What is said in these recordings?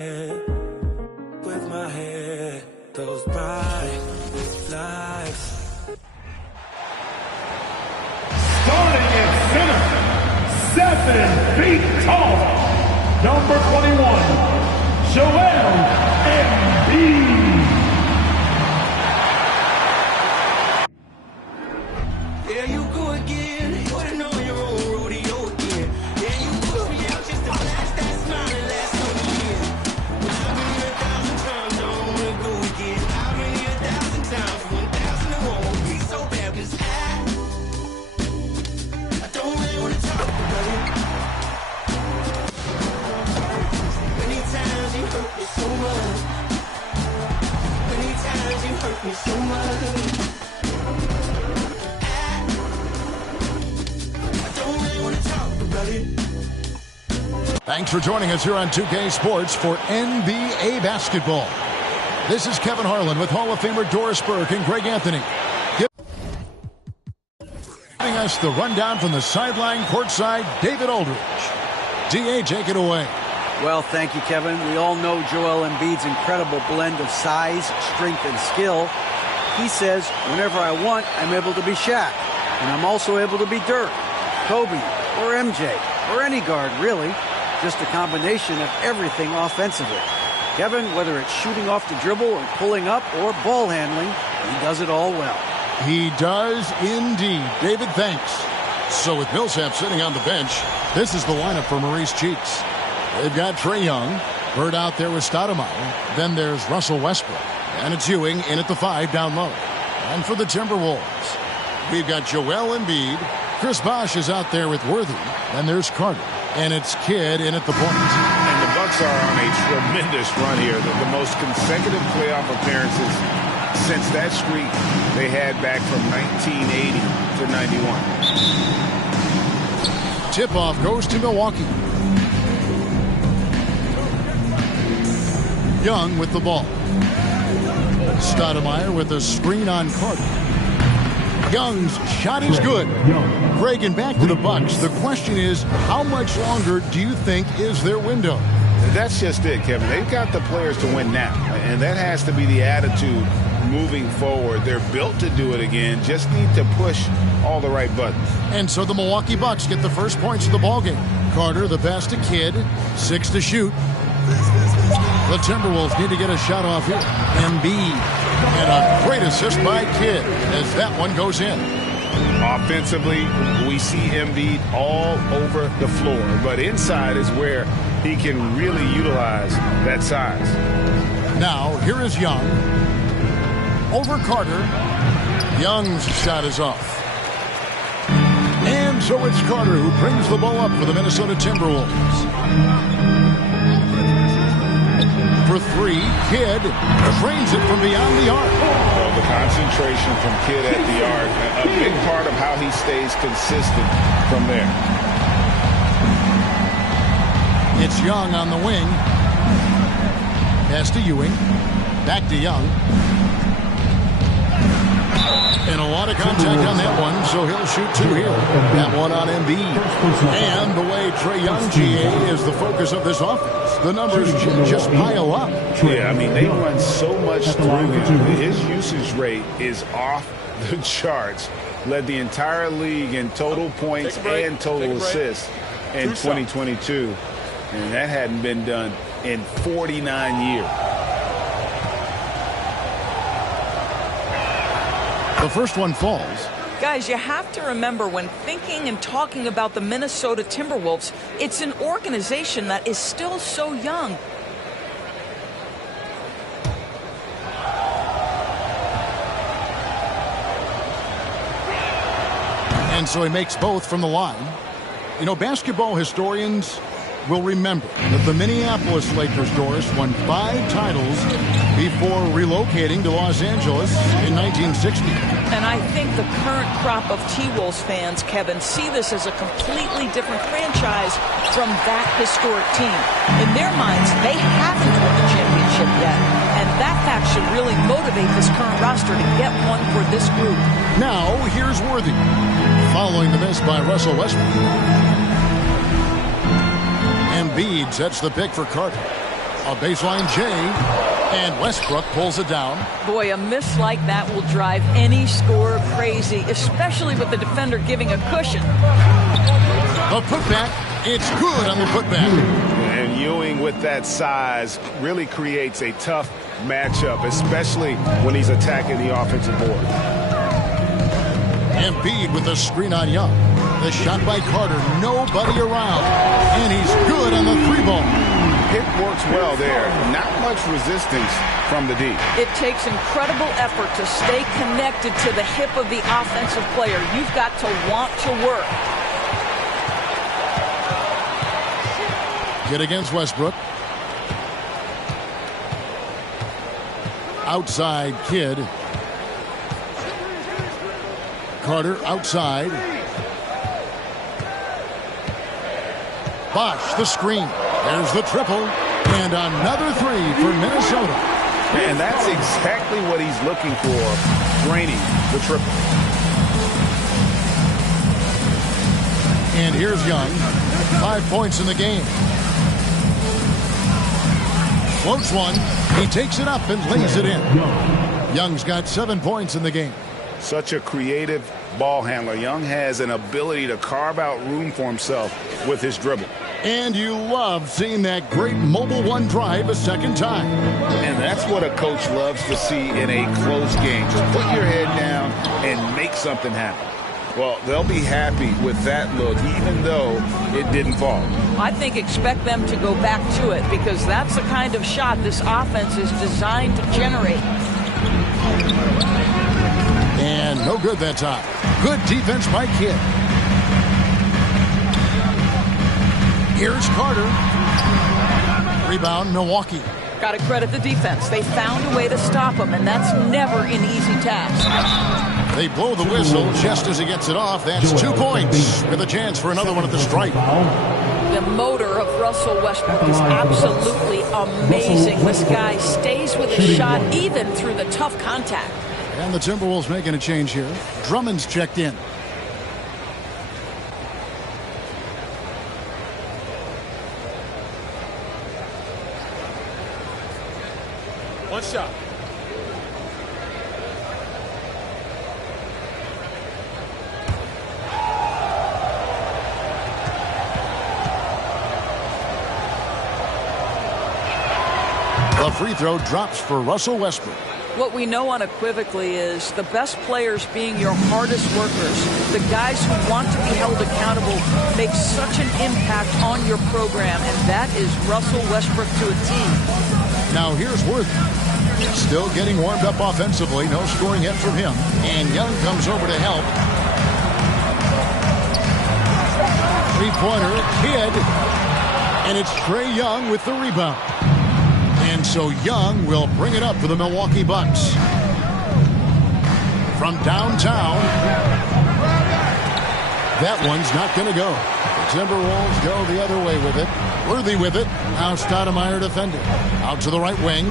With my head, those bright lights. Starting at center, 7 feet tall, number 21, Joel Embiid. There you go again, putting on your own rodeo again. Yeah, you put me out just to flash that smile and last on the year. But I've been here 1,000 times, I don't wanna go again. I've been here 1,000 times, 1,000 it won't be so bad, 'cause I don't really wanna talk about it. Many times you hurt me so much. Many times you hurt me so much. Thanks for joining us here on 2K Sports for NBA basketball. This is Kevin Harlan with Hall of Famer Doris Burke and Greg Anthony. Giving us the rundown from the sideline courtside, David Aldridge. DA, take it away. Well, thank you, Kevin. We all know Joel Embiid's incredible blend of size, strength, and skill. He says, whenever I want, I'm able to be Shaq. And I'm also able to be Dirk, Kobe, or MJ, or any guard, really. Just a combination of everything offensively. Kevin, whether it's shooting off the dribble or pulling up or ball handling, he does it all well. He does indeed. David, thanks. So with Millsap sitting on the bench, this is the lineup for Maurice Cheeks. They've got Trae Young, Bird out there with Stoudemire. Then there's Russell Westbrook. And it's Ewing in at the 5 down low. And for the Timberwolves, we've got Joel Embiid. Chris Bosh is out there with Worthy. And there's Carter. And it's Kidd in at the point. And the Bucks are on a tremendous run here. The most consecutive playoff appearances since that streak they had back from 1980 to 91. Tip-off goes to Milwaukee. Young with the ball. Stoudemire with a screen on Carter. Young's shot is good. Greg, and back to the Bucks. The question is, how much longer do you think is their window? That's just it, Kevin. They've got the players to win now, and that has to be the attitude moving forward. They're built to do it again, just need to push all the right buttons. And so the Milwaukee Bucks get the first points of the ballgame. Carter, the pass to Kidd, 6 to shoot. The Timberwolves need to get a shot off here. Embiid. And a great assist by Kidd as that one goes in. Offensively, we see Embiid all over the floor, but inside is where he can really utilize that size. Now, here is Young. Over Carter. Young's shot is off. And so it's Carter who brings the ball up for the Minnesota Timberwolves. For 3, Kidd trains it from beyond the arc. Well, the concentration from Kidd at the arc, a big part of how he stays consistent from there. It's Young on the wing. Pass to Ewing. Back to Young. And a lot of contact on that one, so he'll shoot 2 here. That one on Embiid. And the way Trae Young, GA, is the focus of this offense. The numbers just pile up. Yeah, I mean, they run so much through him. His usage rate is off the charts. Led the entire league in total points and total assists in 2022. And that hadn't been done in 49 years. The first one falls. Guys, you have to remember when thinking and talking about the Minnesota Timberwolves, it's an organization that is still so young. And so he makes both from the line. You know, basketball historians will remember that the Minneapolis Lakers, Doris, won 5 titles before relocating to Los Angeles in 1960. And I think the current crop of T-Wolves fans, Kevin, see this as a completely different franchise from that historic team. In their minds, they haven't won a championship yet. And that fact should really motivate this current roster to get one for this group. Now, here's Worthy. Following the miss by Russell Westbrook. Embiid sets the pick for Carter. A baseline J, and Westbrook pulls it down. Boy, a miss like that will drive any scorer crazy, especially with the defender giving a cushion. A putback. It's good on the putback. And Ewing with that size really creates a tough matchup, especially when he's attacking the offensive board. Embiid with the screen on Young. The shot by Carter, nobody around. And he's good on the 3-ball. Hit works well there. Not much resistance from the D. It takes incredible effort to stay connected to the hip of the offensive player. You've got to want to work. Get against Westbrook. Outside Kidd. Carter outside. Bosh the screen. There's the triple. And another 3 for Minnesota. And that's exactly what he's looking for, draining the triple. And here's Young. 5 points in the game. Floats one. He takes it up and lays it in. Young's got 7 points in the game. Such a creative ball handler. Young has an ability to carve out room for himself with his dribble. And you love seeing that great mobile one drive a second time. And that's what a coach loves to see in a close game. Just put your head down and make something happen. Well, they'll be happy with that look, even though it didn't fall. I think expect them to go back to it because that's the kind of shot this offense is designed to generate. And no good that time. Good defense by Kidd. Here's Carter. Rebound, Milwaukee. Got to credit the defense. They found a way to stop him, and that's never an easy task. They blow the whistle just as he gets it off. That's 2 points with a chance for another one at the stripe. The motor of Russell Westbrook is absolutely amazing. This guy stays with his shot even through the tough contact. And the Timberwolves making a change here. Drummond's checked in. One shot. The free throw drops for Russell Westbrook. What we know unequivocally is the best players being your hardest workers, the guys who want to be held accountable, make such an impact on your program, and that is Russell Westbrook to a T. Now here's Worthy. Still getting warmed up offensively. No scoring yet from him. And Young comes over to help. Three-pointer, Kidd. And it's Trae Young with the rebound. And so Young will bring it up for the Milwaukee Bucks. From downtown. That one's not going to go. The Timberwolves go the other way with it. Worthy with it. Now Stoudemire defending. Out to the right wing.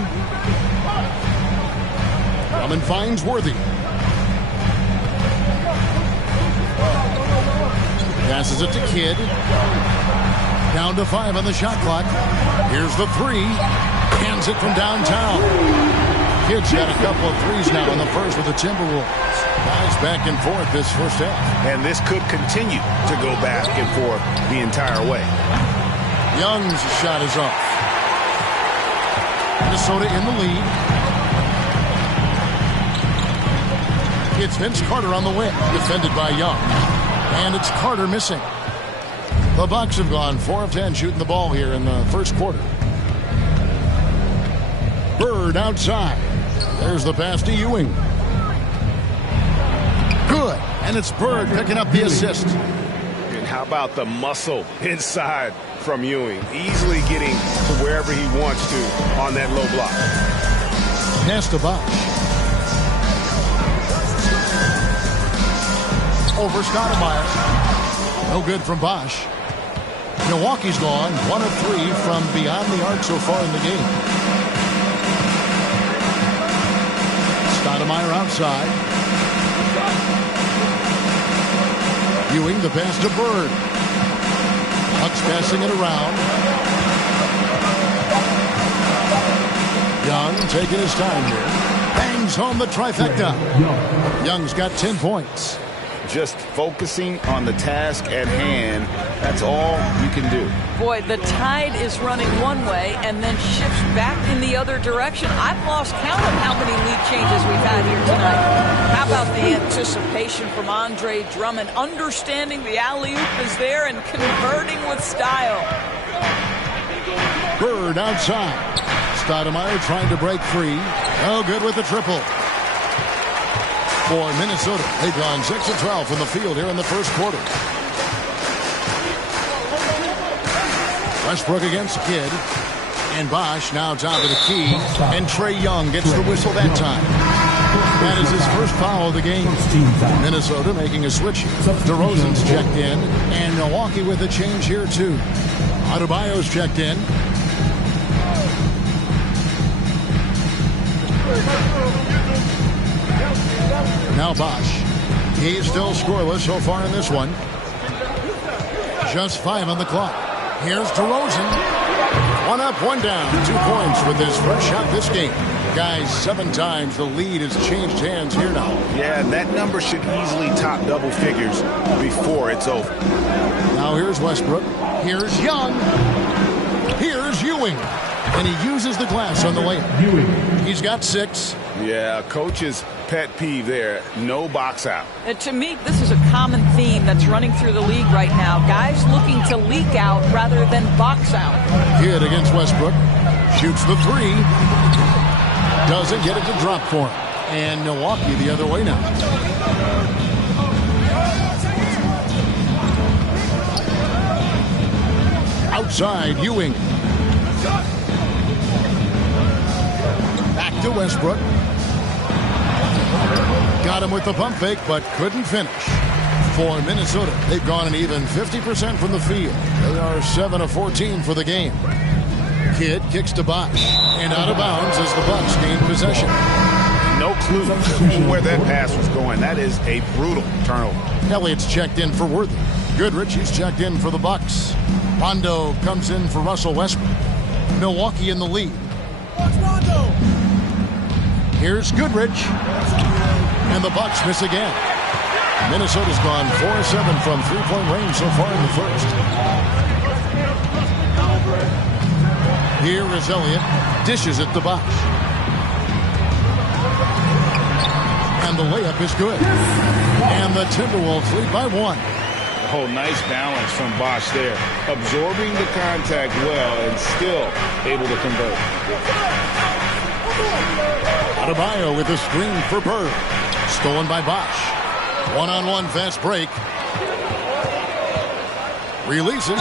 Drummond finds Worthy. Passes it to Kidd. Down to 5 on the shot clock. Here's the 3. Hands it from downtown. Kidd's got a couple of threes now in the first with the Timberwolves. Guys back and forth this first half. And this could continue to go back and forth the entire way. Young's shot is off. Minnesota in the lead. It's Vince Carter on the wing, defended by Young. And it's Carter missing. The Bucks have gone 4 of 10 shooting the ball here in the first quarter. Bird outside. There's the pass to Ewing. Good. And it's Bird picking up the assist. And how about the muscle inside from Ewing? Easily getting to wherever he wants to on that low block. Pass to Bosh. Over Stoudemire. No good from Bosh. Milwaukee's gone 1 of 3 from beyond the arc so far in the game. Stoudemire outside. Ewing the pass to Bird. Bucks passing it around. taking his time here. Bangs home the trifecta. Young's got 10 points. Just focusing on the task at hand, that's all you can do. Boy, the tide is running one way and then shifts back in the other direction. I've lost count of how many lead changes we've had here tonight. How about the anticipation from Andre Drummond, understanding the alley-oop is there and converting with style. Bird outside. Stoudemire trying to break free. Oh, good with the triple. For Minnesota, they've gone 6 of 12 from the field here in the first quarter. Westbrook against Kidd. And Bosch now top of the key. And Trae Young gets the whistle that time. That is his first foul of the game. Minnesota making a switch. DeRozan's checked in. And Milwaukee with a change here, too. Adebayo's checked in. Now Bosch. He's still scoreless so far in this one. Just 5 on the clock. Here's DeRozan. 1 up, 1 down. 2 points with his first shot this game. Guys, 7 times the lead has changed hands here now. Yeah, that number should easily top double figures before it's over. Now here's Westbrook. Here's Young. Here's Ewing. And he uses the glass on the layup. He's got 6. Yeah, coach's pet peeve there. No box out. To me, this is a common theme that's running through the league right now. Guys looking to leak out rather than box out. Kidd against Westbrook. Shoots the 3. Doesn't get it to drop for him. And Milwaukee the other way now. Outside, Ewing. Back to Westbrook. Got him with the pump fake, but couldn't finish. For Minnesota, they've gone an even 50% from the field. They are 7 of 14 for the game. Kidd kicks to Bosch, and out of bounds as the Bucks gain possession. No clue where that pass was going. That is a brutal turnover. Elliott's checked in for Worthy. Goodrich, he's checked in for the Bucks. Rondo comes in for Russell Westbrook. Milwaukee in the lead. Here's Goodrich. And the Bucks miss again. Minnesota's gone 4 of 7 from three-point range so far in the first. Here is Elliott. Dishes it to Bosch. And the layup is good. And the Timberwolves lead by 1. Oh, nice balance from Bosch there. Absorbing the contact well and still able to convert. Adebayo with a screen for Bird. Stolen by Bosch. One-on-one fast break. Releases.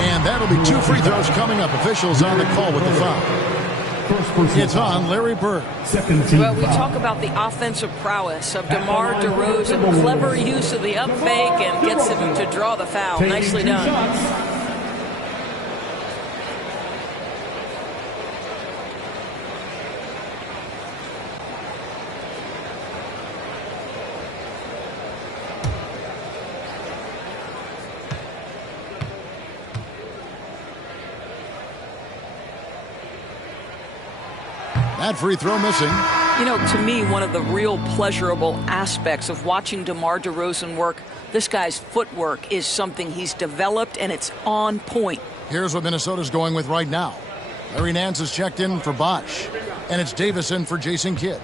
And that'll be 2 free throws coming up. Officials on the call with the foul. It's on Larry Bird. Well, we talk about the offensive prowess of DeMar DeRozan. Clever use of the up fake and gets him to draw the foul. Nicely done. That free throw missing. You know, to me, one of the real pleasurable aspects of watching DeMar DeRozan work, this guy's footwork is something he's developed, and it's on point. Here's what Minnesota's going with right now. Larry Nance is checked in for Bosch, and it's Davis in for Jason Kidd.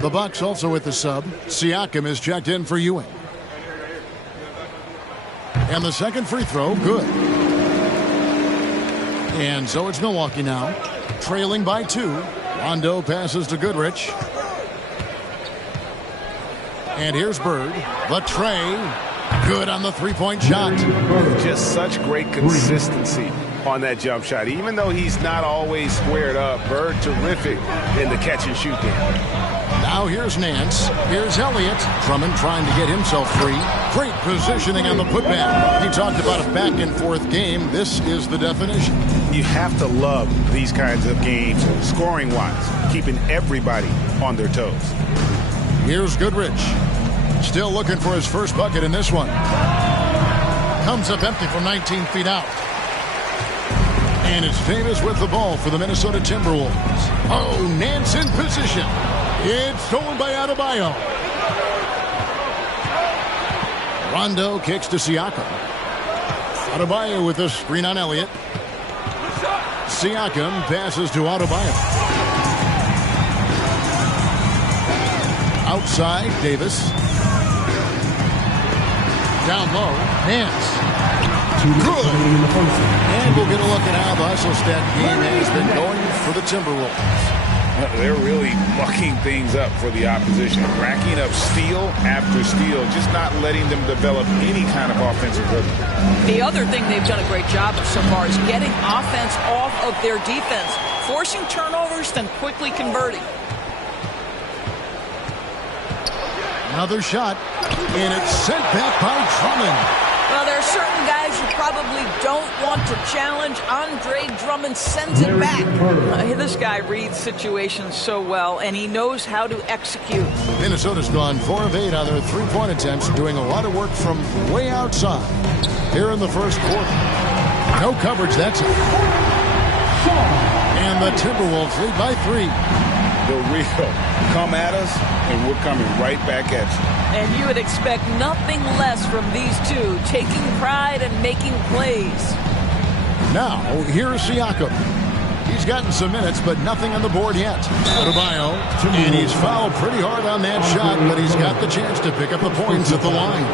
The Bucks also with the sub. Siakam is checked in for Ewing. And the second free throw, good. And so it's Milwaukee now, trailing by 2. Rondo passes to Goodrich. And here's Bird. The tray. Good on the three-point shot. Just such great consistency on that jump shot. Even though he's not always squared up, Bird terrific in the catch-and-shoot game. Now here's Nance. Here's Elliott. Drummond trying to get himself free. Great positioning on the putback. He talked about a back-and-forth game. This is the definition. You have to love these kinds of games, scoring-wise, keeping everybody on their toes. Here's Goodrich. Still looking for his first bucket in this one. Comes up empty from 19 feet out. And it's Davis with the ball for the Minnesota Timberwolves. Oh, Nance in position. It's stolen by Adebayo. Rondo kicks to Siakam. Adebayo with a screen on Elliott. Siakam passes to Adebayo. Outside, Davis. Down low, Nance. Good. And we'll get a look at how the hustle stat game has been going for the Timberwolves. They're really mucking things up for the opposition, racking up steal after steal, just not letting them develop any kind of offensive rhythm. The other thing they've done a great job of so far is getting offense off of their defense, forcing turnovers, then quickly converting. Another shot, and it's sent back by Drummond. Well, there are certain guys who probably don't want to challenge. Andre Drummond sends it back. This guy reads situations so well, and he knows how to execute. Minnesota's gone 4 of 8 on their three-point attempts, doing a lot of work from way outside here in the first quarter. No coverage that time. And the Timberwolves lead by 3. The real come at us, and we're coming right back at you. And you would expect nothing less from these two, taking pride and making plays. Now, here's Siakam. He's gotten some minutes, but nothing on the board yet. Adebayo, and he's fouled pretty hard on that shot, but he's got the chance to pick up the points at the line.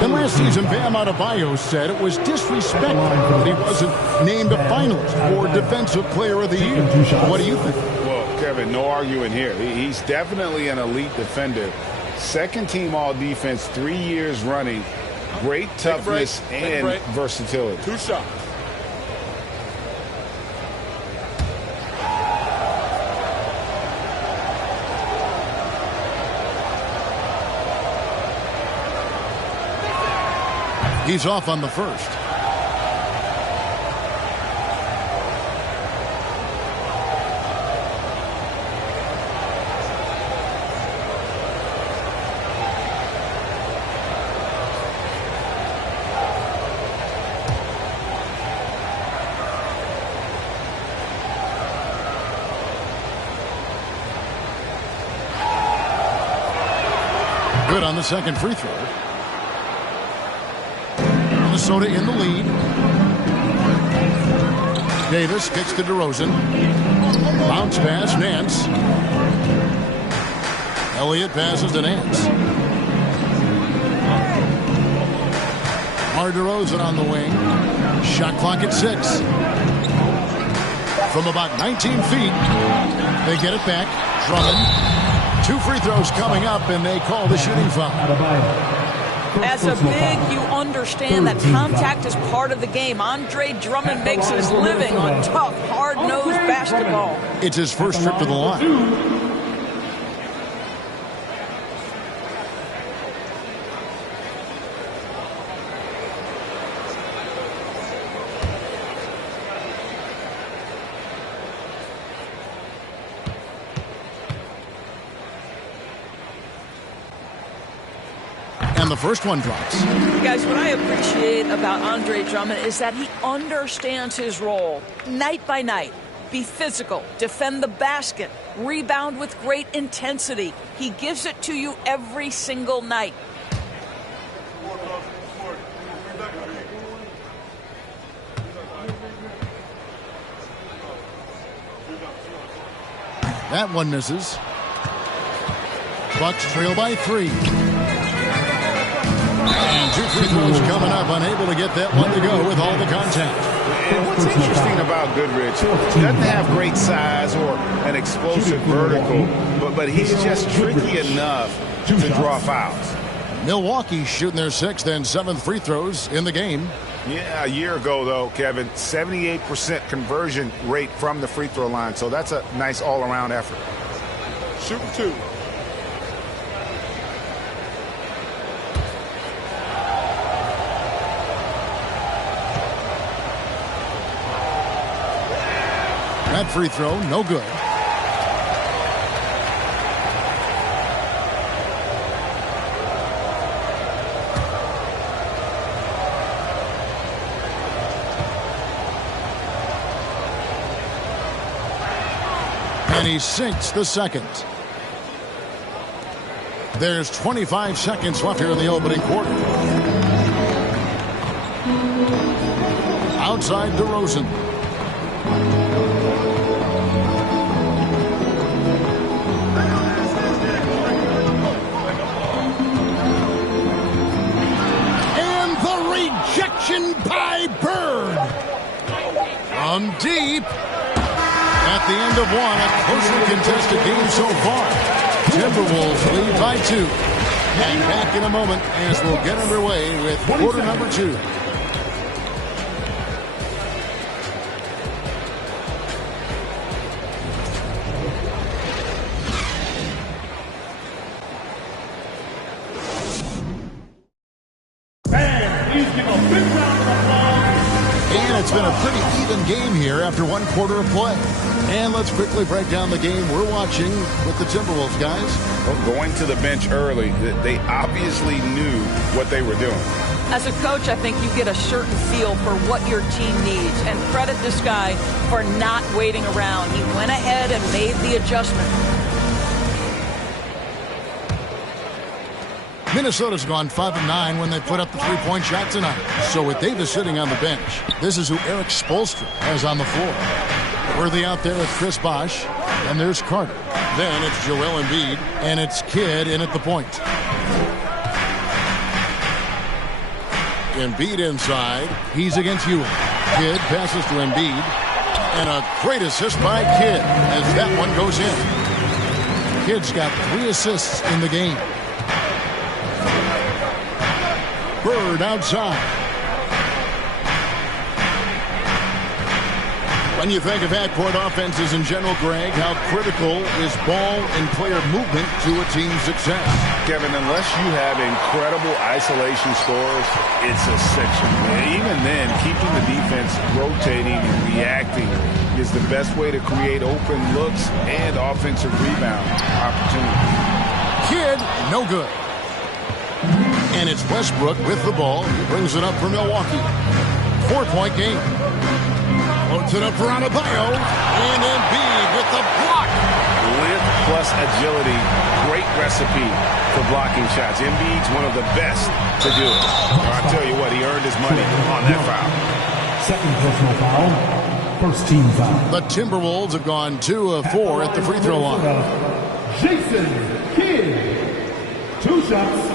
And last season, Bam Adebayo said it was disrespectful that he wasn't named a finalist for Defensive Player of the Year. What do you think? Well, Kevin, no arguing here. He's definitely an elite defender. Second team all defense 3 years running. Great toughness and versatility. 2 shots. He's off on the first. Good on the second free throw. Minnesota in the lead. Davis kicks to DeRozan. Bounce pass, Nance. Elliott passes to Nance. Mar DeRozan on the wing. Shot clock at 6. From about 19 feet, they get it back. Drummond. 2 free throws coming up, and they call the shooting foul. As a big, you understand that contact is part of the game. Andre Drummond makes his living on tough, hard-nosed basketball. It's his first trip to the line. The first one drops. Guys, what I appreciate about Andre Drummond is that he understands his role night by night. Be physical, defend the basket, rebound with great intensity. He gives it to you every single night. That one misses. Bucks trail by 3. And 2 free throws coming up, unable to get that one to go with all the contact. And what's interesting about Goodrich, he doesn't have great size or an explosive vertical, but he's just tricky enough to draw fouls. Milwaukee shooting their 6th and 7th free throws in the game. Yeah, a year ago, though, Kevin, 78% conversion rate from the free throw line, so that's a nice all-around effort. Shooting 2. That free throw, no good. And he sinks the second. There's 25 seconds left here in the opening quarter. Outside DeRozan. And the rejection by Bird. From deep. At the end of one, a closely contested game so far. Timberwolves lead by 2. And back in a moment as we'll get underway with quarter number 2. And it's been a pretty even game here after one quarter of play. And let's quickly break down the game we're watching with the Timberwolves, guys. Well, going to the bench early, they obviously knew what they were doing. As a coach, I think you get a certain feel for what your team needs. And credit this guy for not waiting around. He went ahead and made the adjustment. Minnesota's gone 5 of 9 when they put up the three-point shot tonight. So with Davis sitting on the bench, this is who Eric Spoelstra has on the floor. Worthy out there with Chris Bosh, and there's Carter. Then it's Joel Embiid, and it's Kidd in at the point. Embiid inside. He's against Ewing. Kidd passes to Embiid, and a great assist by Kidd as that one goes in. Kidd's got 3 assists in the game. Bird outside. When you think of half-court offenses in general, Greg, how critical is ball and player movement to a team's success? Kevin, unless you have incredible isolation scores, it's essential. Even then, keeping the defense rotating and reacting is the best way to create open looks and offensive rebound opportunities. Kidd, no good. And it's Westbrook with the ball. He brings it up for Milwaukee. 4-point game. Loads it up for Adebayo. And Embiid with the block. Length plus agility. Great recipe for blocking shots. Embiid's one of the best to do it. I'll tell you what, he earned his money on that foul. Second personal foul. First team foul. The Timberwolves have gone 2 of 4 at the free throw line. Jason Kidd. 2 shots.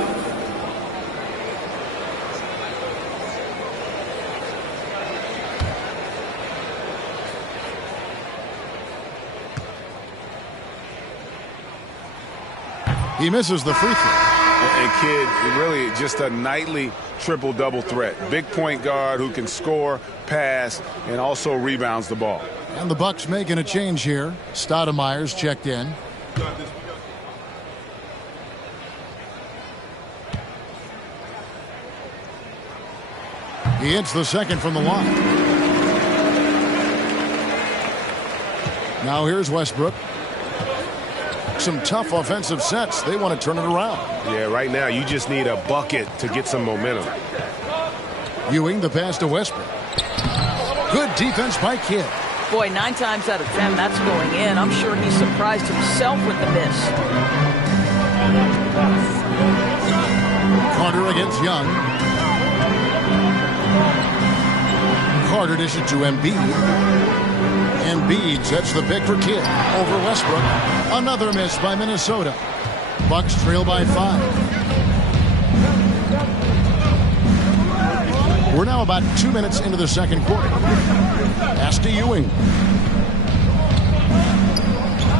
He misses the free throw. And Kidd, really just a nightly triple-double threat. Big point guard who can score, pass, and also rebounds the ball. And the Bucks making a change here. Stoudemire's checked in. He hits the second from the line. Now here's Westbrook. Some tough offensive sets. They want to turn it around. Yeah, right now you just need a bucket to get some momentum. Ewing the pass to Westbrook. Good defense by Kidd. Boy, 9 times out of 10, that's going in. I'm sure he surprised himself with the miss. Carter against Young. Carter dishes to Embiid. Embiid sets the pick for Kidd over Westbrook. Another miss by Minnesota. Bucks trail by 5. We're now about 2 minutes into the second quarter. Pass to Ewing.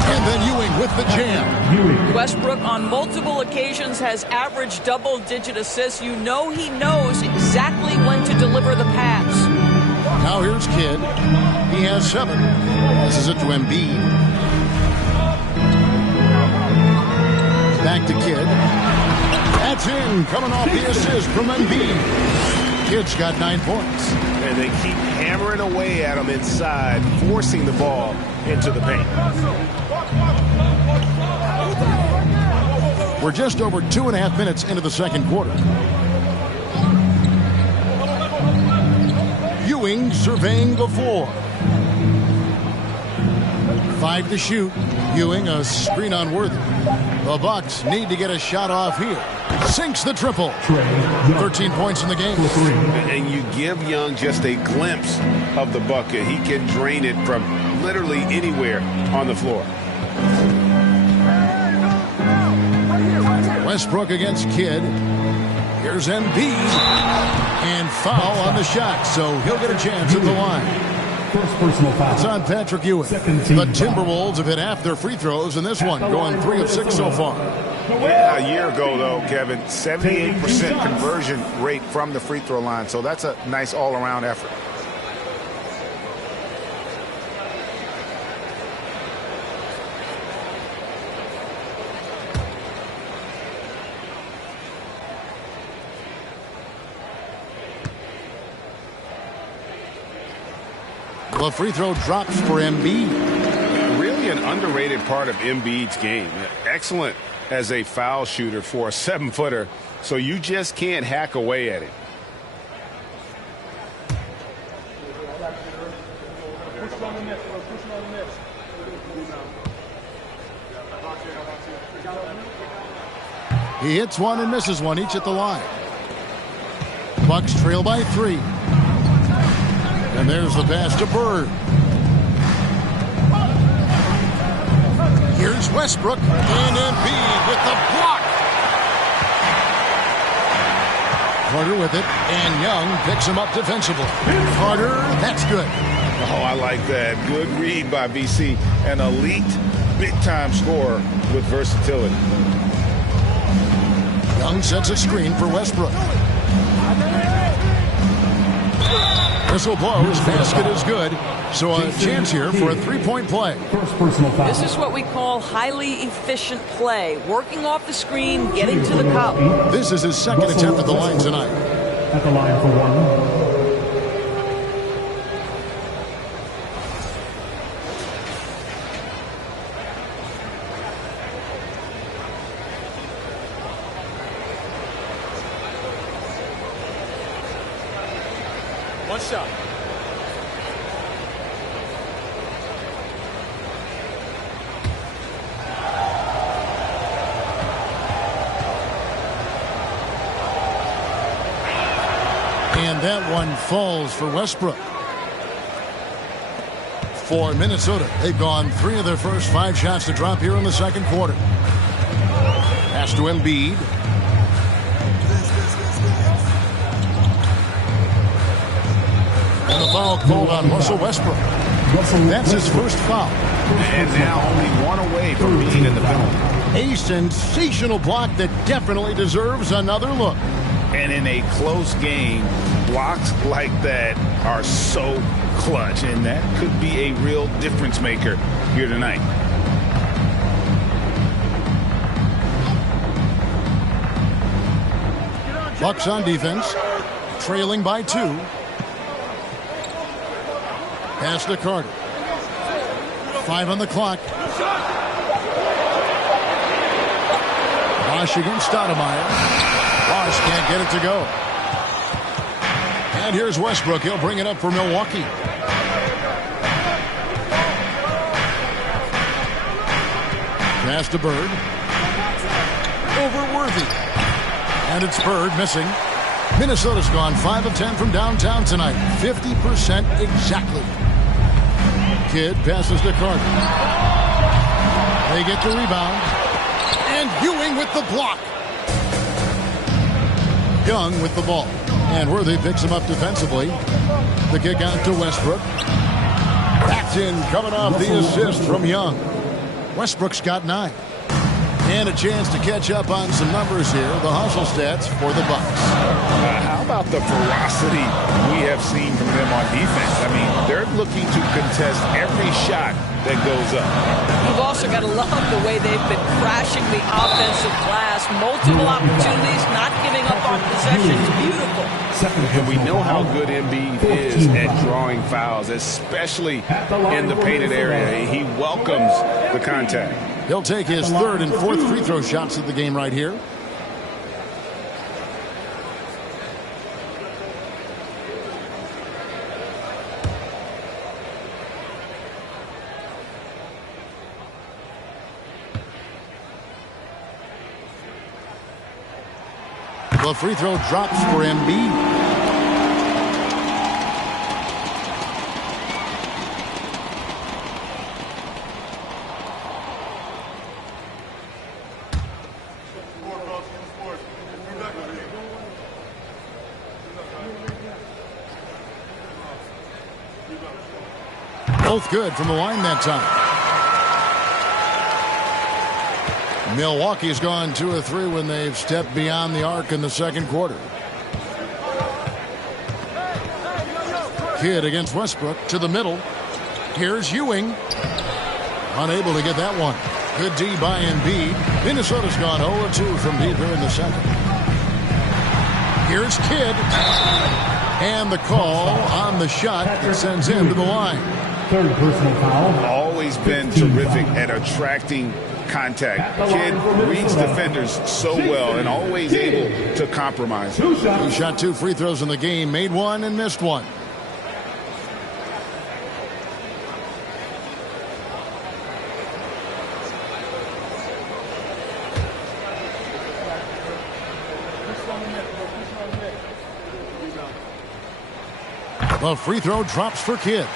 And then Ewing with the jam. Westbrook on multiple occasions has averaged double-digit assists. You know he knows exactly when to deliver the pass. Now here's Kidd. He has 7. Passes it to Embiid. Back to Kidd. That's in. Coming off the assist from Embiid. Kidd's got 9 points. And they keep hammering away at him inside, forcing the ball into the paint. We're just over 2.5 minutes into the second quarter. Ewing surveying the floor. 5 to shoot. Ewing a screen on Worthy. The Bucks need to get a shot off here. Sinks the triple. 13 points in the game. And you give Young just a glimpse of the bucket. He can drain it from literally anywhere on the floor. Westbrook against Kidd. Here's Embiid. And foul on the shot, so he'll get a chance at the line. First personal foul. It's on Patrick Ewing. The Timberwolves have hit half their free throws in this one, going 3 of 6 so far. Yeah, a year ago, though, Kevin, 78% conversion rate from the free throw line. So that's a nice all-around effort. The free throw drops for Embiid. Really an underrated part of Embiid's game. Excellent as a foul shooter for a 7-footer, so you just can't hack away at it. He hits one and misses one, each at the line. Bucks trail by 3. And there's the pass to Bird. Here's Westbrook. And Embiid with the block. Carter with it. And Young picks him up defensively. Carter, that's good. Oh, I like that. Good read by BC. An elite, big-time scorer with versatility. Young sets a screen for Westbrook. Whistle blows. Basket is good. So a chance here for a three-point play. First personal foul. This is what we call highly efficient play. Working off the screen, getting to the cup. This is his second attempt at the line tonight. At the line for one. One shot. And that one falls for Westbrook. For Minnesota, they've gone 3 of their first 5 shots to drop here in the second quarter. Pass to Embiid. And the foul called on Russell Westbrook. That's his first foul. And now only one away from being in the penalty. A sensational block that definitely deserves another look. And in a close game, blocks like that are so clutch, and that could be a real difference maker here tonight. Bucks on defense, trailing by 2. Pass to Carter. 5 on the clock. Bosch against Stoudemire. Bosch can't get it to go. And here's Westbrook. He'll bring it up for Milwaukee. Pass to Bird. Over Worthy. And it's Bird missing. Minnesota's gone 5 of 10 from downtown tonight. 50% exactly. Kidd passes to Carter. They get the rebound. And Ewing with the block. Young with the ball. And Worthy picks him up defensively. The kick out to Westbrook. Backed in, coming off the assist from Young. Westbrook's got 9. And a chance to catch up on some numbers here. The hustle stats for the Bucks. How about the ferocity we have seen from them on defense? I mean, they're looking to contest every shot that goes up. You've also got to love the way they've been crashing the offensive glass. Multiple opportunities, not giving up on possessions. Beautiful. And we know how good Embiid is at drawing fouls, especially in the painted area. He welcomes the contact. He'll take his 3rd and 4th free throw shots of the game right here. The free throw drops for Embiid. Both good from the line that time. Milwaukee's gone 2 of 3 when they've stepped beyond the arc in the second quarter. Kidd against Westbrook to the middle. Here's Ewing. Unable to get that one. Good D by Embiid. Minnesota's gone 0-2 from deep here in the second. Here's Kidd. And the call on the shot that sends him to the line. Third personal foul. Always been terrific at attracting contact. Kidd reads defenders so well and always able to compromise. He shot 2 free throws in the game, made 1 and missed 1. The free throw drops for Kidd.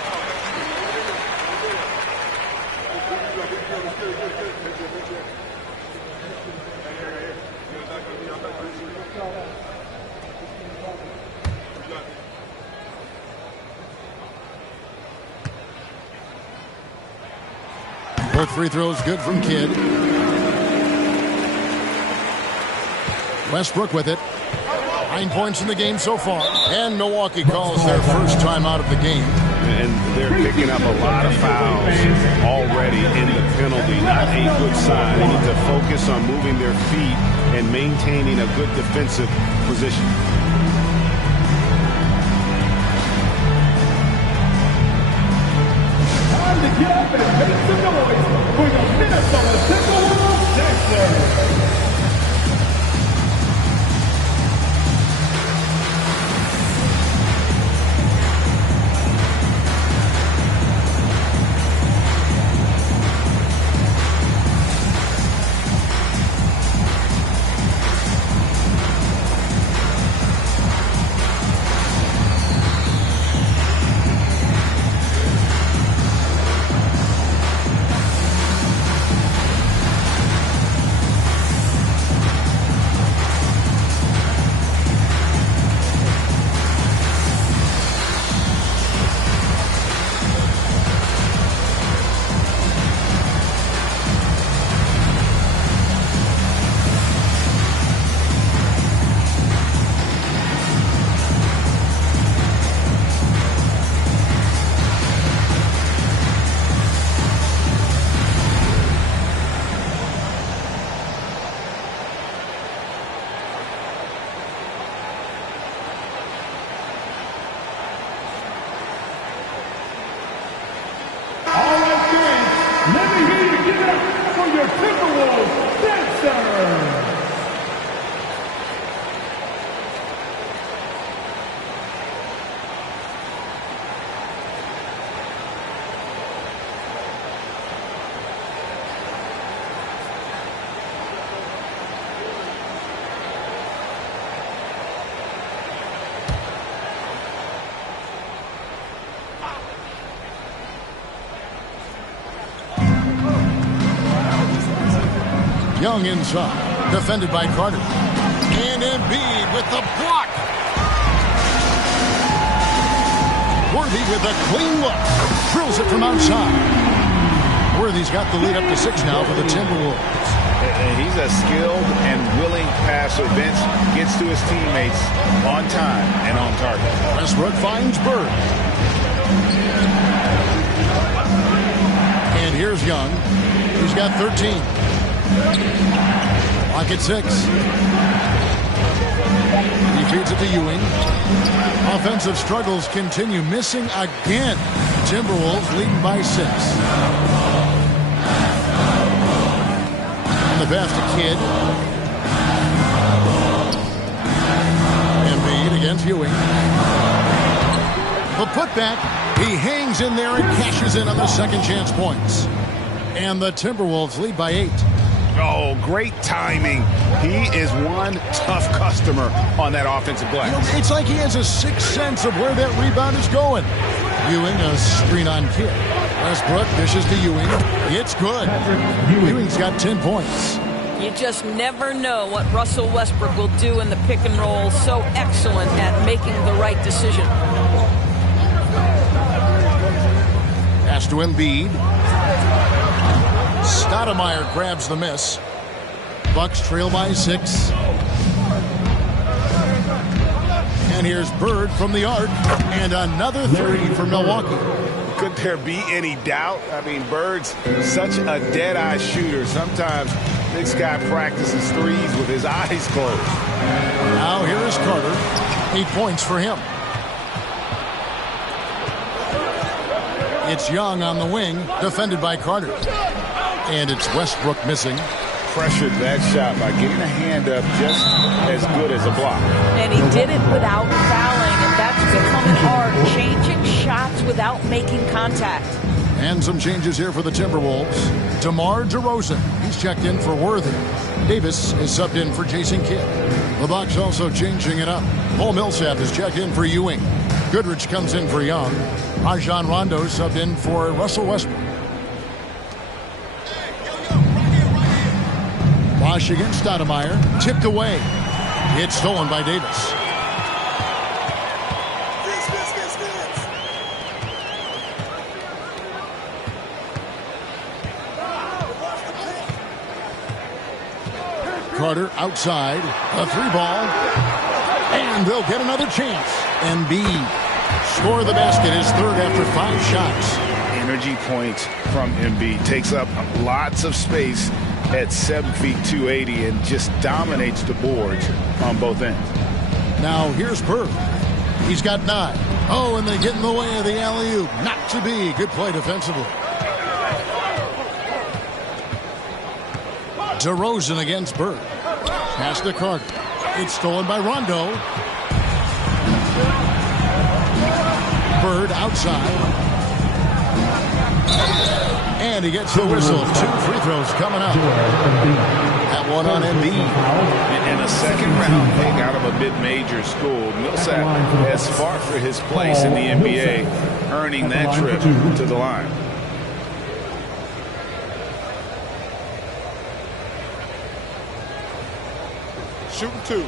Both free throws good from Kidd. Westbrook with it. 9 points in the game so far. And Milwaukee calls their first time out of the game. And they're picking up a lot of fouls already in the penalty. Not a good sign. They need to focus on moving their feet and maintaining a good defensive position. Time to get up and make some noise for the Minnesota Timberwolves Sixers. Young inside, defended by Carter. And Embiid with the block. Worthy with a clean look. Drills it from outside. Worthy's got the lead up to 6 now for the Timberwolves. And he's a skilled and willing passer. Vince gets to his teammates on time and on target. Westbrook finds Bird. And here's Young. He's got 13. Lock at 6. He feeds it to Ewing. Offensive struggles continue. Missing again. Timberwolves leading by 6. On the pass to Kidd. Embiid against Ewing. The putback. He hangs in there and cashes in on the second chance points. And the Timberwolves lead by 8. Oh, great timing. He is one tough customer on that offensive glass. It's like he has a sixth sense of where that rebound is going. Ewing, a screen-on kick. Westbrook dishes to Ewing. It's good. Ewing's got 10 points. You just never know what Russell Westbrook will do in the pick and roll. So excellent at making the right decision. Pass to Embiid. Stoudemire grabs the miss. Bucks trail by 6. And here's Bird from the arc. And another 3 for Milwaukee. Could there be any doubt? I mean, Bird's such a dead-eye shooter. Sometimes this guy practices threes with his eyes closed. Now here is Carter. 8 points for him. It's Young on the wing, defended by Carter. And it's Westbrook missing. Pressured that shot by getting a hand up just as good as a block. And he did it without fouling, and that's becoming hard. Changing shots without making contact. And some changes here for the Timberwolves. DeMar DeRozan, he's checked in for Worthy. Davis is subbed in for Jason Kidd. The Bucks also changing it up. Paul Millsap is checked in for Ewing. Goodrich comes in for Young. Rajon Rondo subbed in for Russell Westbrook. Bosh against Stoudemire. Tipped away. It's stolen by Davis. Carter outside. A 3-ball. And they'll get another chance. Embiid score the basket, his third after 5 shots. Energy points from Embiid. Takes up lots of space at 7 feet 280 and just dominates the boards on both ends. Now here's Bird. He's got 9. Oh, and they get in the way of the alley-oop. Not to be. Good play defensively. DeRozan against Bird. Pass to Carter. It's stolen by Rondo. Bird outside. And he gets the whistle. 2 free throws coming up. That one on Embiid. And a second-round pick out of a mid-major school. Millsap has fought for his place in the NBA, earning that trip to the line. Shooting 2.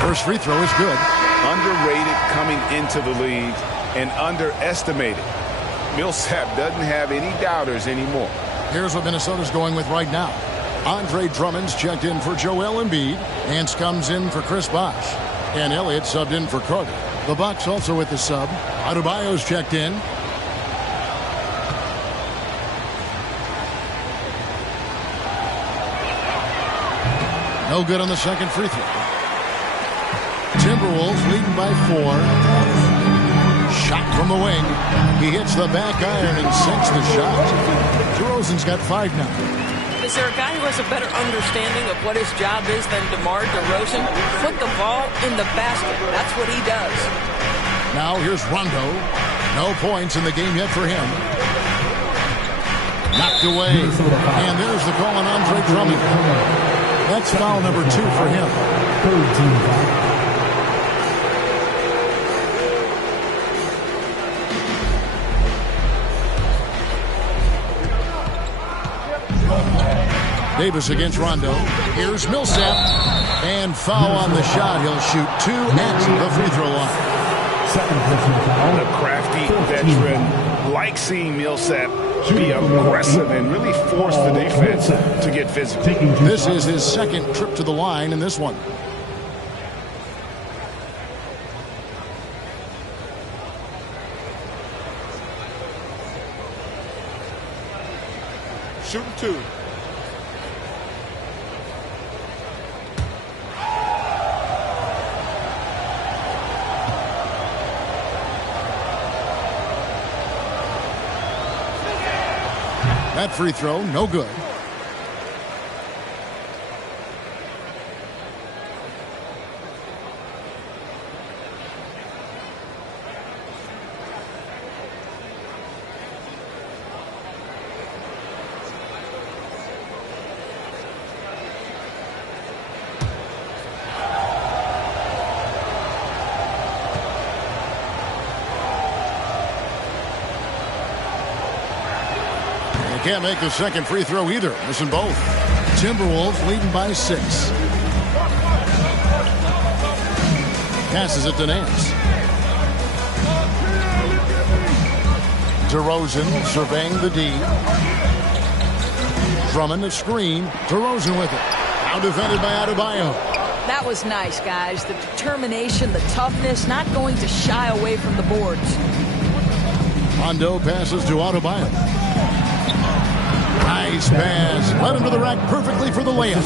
First free throw is good. Underrated coming into the league and underestimated. Millsap doesn't have any doubters anymore. Here's what Minnesota's going with right now. Andre Drummond's checked in for Joel Embiid. Nance comes in for Chris Bosh. And Elliott subbed in for Carter. The Bucks also with the sub. Adebayo's checked in. No good on the second free throw. Timberwolves leading by 4. Shot from the wing. He hits the back iron and sinks the shot. DeRozan's got 5 now. Is there a guy who has a better understanding of what his job is than DeMar DeRozan? Put the ball in the basket. That's what he does. Now here's Rondo. No points in the game yet for him. Knocked away. And there's the call on Andre Drummond. That's foul number 2 for him. Davis against Rondo. Here's Millsap. And foul on the shot. He'll shoot 2 at the free throw line. The crafty veteran likes seeing Millsap be aggressive and really force the defense to get physical. This is his second trip to the line in this one. Shooting 2. That free throw, no good. can't make the second free throw either, missing both. Timberwolves leading by 6. Passes it to Nance. DeRozan surveying the D. Drummond a screen. DeRozan with it. Now defended by Adebayo. That was nice, guys. The determination, the toughness, not going to shy away from the boards. Rondo passes to Adebayo. Nice pass. Led him to the rack perfectly for the layup.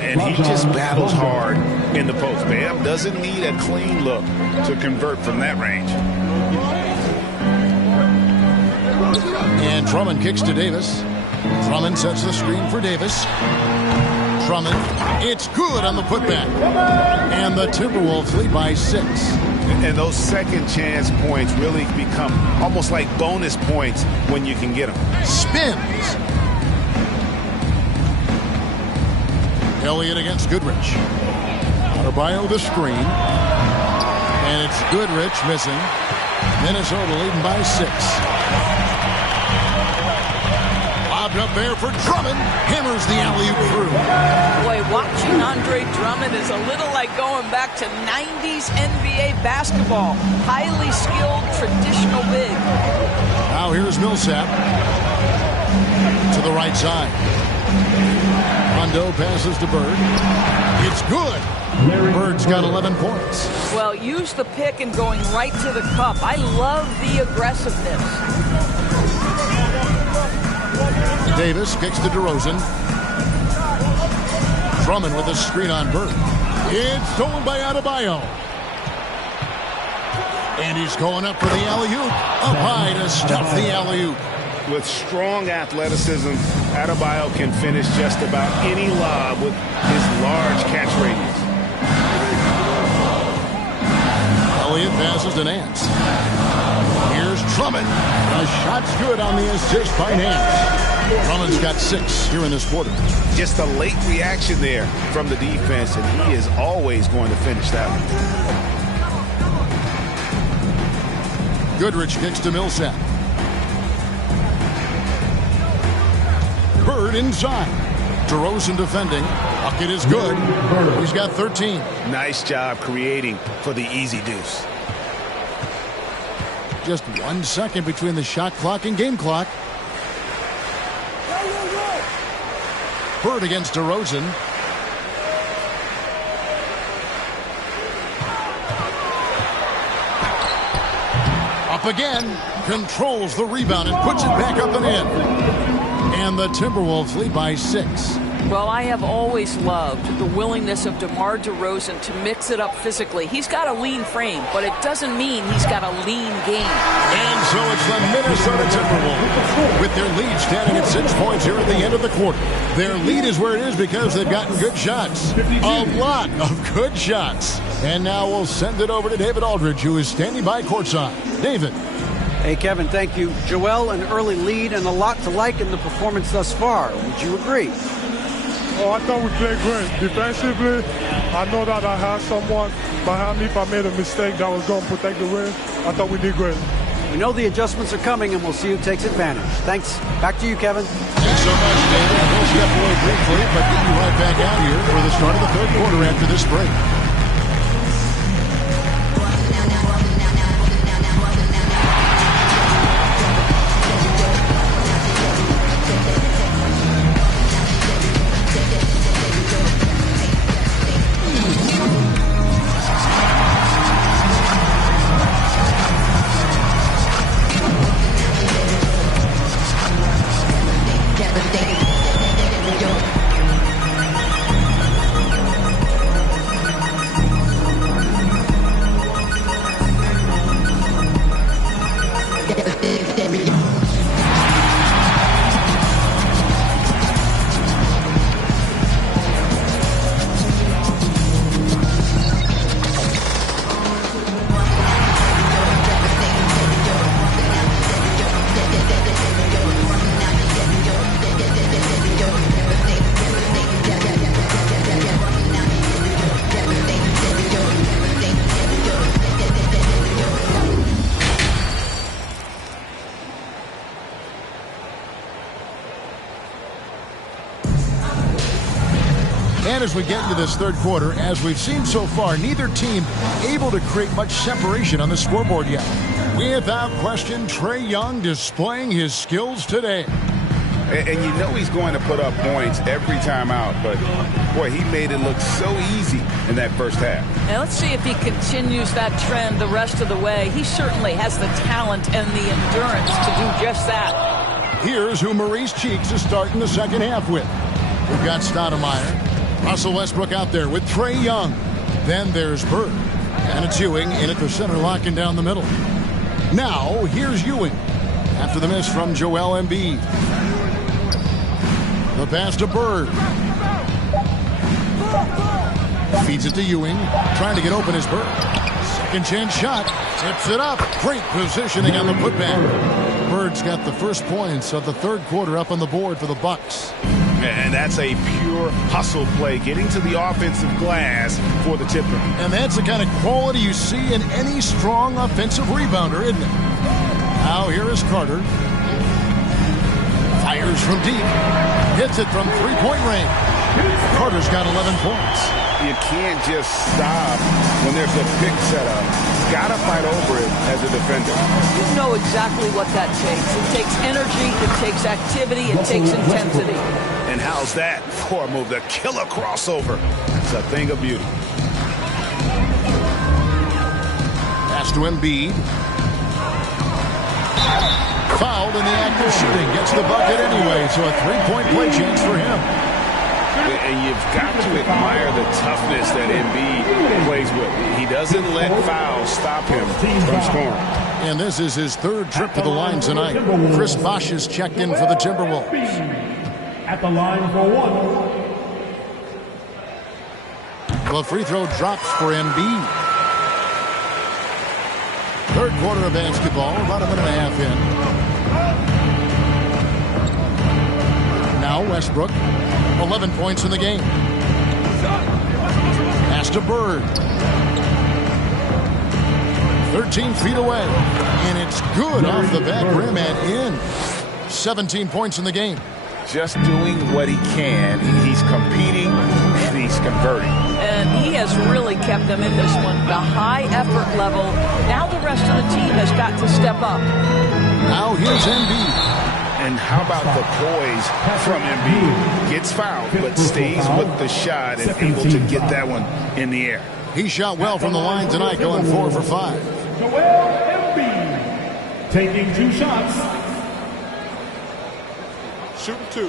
And he just battles hard in the post. Bam doesn't need a clean look to convert from that range. And Drummond kicks to Davis. Drummond sets the screen for Davis. Drummond, it's good on the putback. And the Timberwolves lead by 6. And those second chance points really become almost like bonus points when you can get them. Spins. Elliott against Goodrich. Adebayo the screen. And it's Goodrich missing. Minnesota leading by 6. Lobbed up there for Drummond. Hammers the alley-oop through. Boy, watching Andre Drummond is a little like going back to 90s NBA basketball. Highly skilled, traditional big. Now here's Millsap. To the right side. Rondo passes to Bird. It's good. Bird's got 11 points. Well, use the pick and going right to the cup. I love the aggressiveness. Davis kicks to DeRozan. Drummond with a screen on Bird. It's stolen by Adebayo. And he's going up for the alley-oop. Up high to stuff the alley-oop. With strong athleticism, Adebayo can finish just about any lob with his large catch radius. Elliott passes to Nance. Here's Drummond. The shot's good on the assist by Nance. Drummond's got 6 here in this quarter. Just a late reaction there from the defense, and he is always going to finish that one. Goodrich kicks to Millsap. Bird inside. DeRozan defending. Bucket is good. He's got 13. Nice job creating for the easy deuce. Just 1 second between the shot clock and game clock. Bird against DeRozan. Up again. Controls the rebound and puts it back up and in. And the Timberwolves lead by 6. Well, I have always loved the willingness of DeMar DeRozan to mix it up physically. He's got a lean frame, but it doesn't mean he's got a lean game. And so it's the Minnesota Timberwolves with their lead standing at 6 points here at the end of the quarter. Their lead is where it is because they've gotten good shots. A lot of good shots. And now we'll send it over to David Aldridge, who is standing by courtside. David. Hey, Kevin, thank you. Joel, an early lead and a lot to like in the performance thus far. Would you agree? Oh, I thought we played great. Defensively, I know that I had someone behind me if I made a mistake that was going to protect the rim. I thought we did great. We know the adjustments are coming, and we'll see who takes advantage. Thanks. Back to you, Kevin. Thanks so much, David. We'll step away briefly, but get you right back out here for the start of the third quarter after this break. And as we get into this third quarter, as we've seen so far, neither team able to create much separation on the scoreboard yet. Without question, Trae Young displaying his skills today. And you know he's going to put up points every time out, but boy, he made it look so easy in that first half. And let's see if he continues that trend the rest of the way. He certainly has the talent and the endurance to do just that. Here's who Maurice Cheeks is starting the second half with. We've got Stoudemire, Russell Westbrook out there with Trae Young. Then there's Bird, and it's Ewing in at the center, locking down the middle. Now, here's Ewing after the miss from Joel Embiid. The pass to Bird. Feeds it to Ewing. Trying to get open is Bird. Second chance shot. Tips it up. Great positioning on the putback. Bird's got the first points of the third quarter up on the board for the Bucks. And that's a pure hustle play, getting to the offensive glass for the tipper. And that's the kind of quality you see in any strong offensive rebounder, isn't it? Now here is Carter. Fires from deep. Hits it from three-point range. Carter's got 11 points. You can't just stop when there's a pick set up. Got to fight over it as a defender. You know exactly what that takes. It takes energy, it takes activity, it takes intensity. And how's that for a move? The killer crossover. It's a thing of beauty. Pass to Embiid. Fouled in the act of shooting. Gets the bucket anyway, so a three-point play chance for him. And you've got to admire the toughness that Embiid plays with. He doesn't let fouls stop him from scoring. And this is his third trip to the line tonight. Chris Bosh is checked in for the Timberwolves. At the line for one. The free throw drops for Embiid. Third quarter of basketball, about a minute and a half in. Now Westbrook, 11 points in the game. Pass to Bird. 13 feet away. And it's good off the back rim and in. 17 points in the game. Just doing what he can. He's competing and he's converting. And he has really kept them in this one. The high effort level. Now the rest of the team has got to step up. Now here's Embiid. And how about the poise from Embiid? Gets fouled, but stays with the shot and able to get that one in the air. He shot well from the line tonight, going 4 for 5. Joel Embiid taking 2 shots. Shooting 2.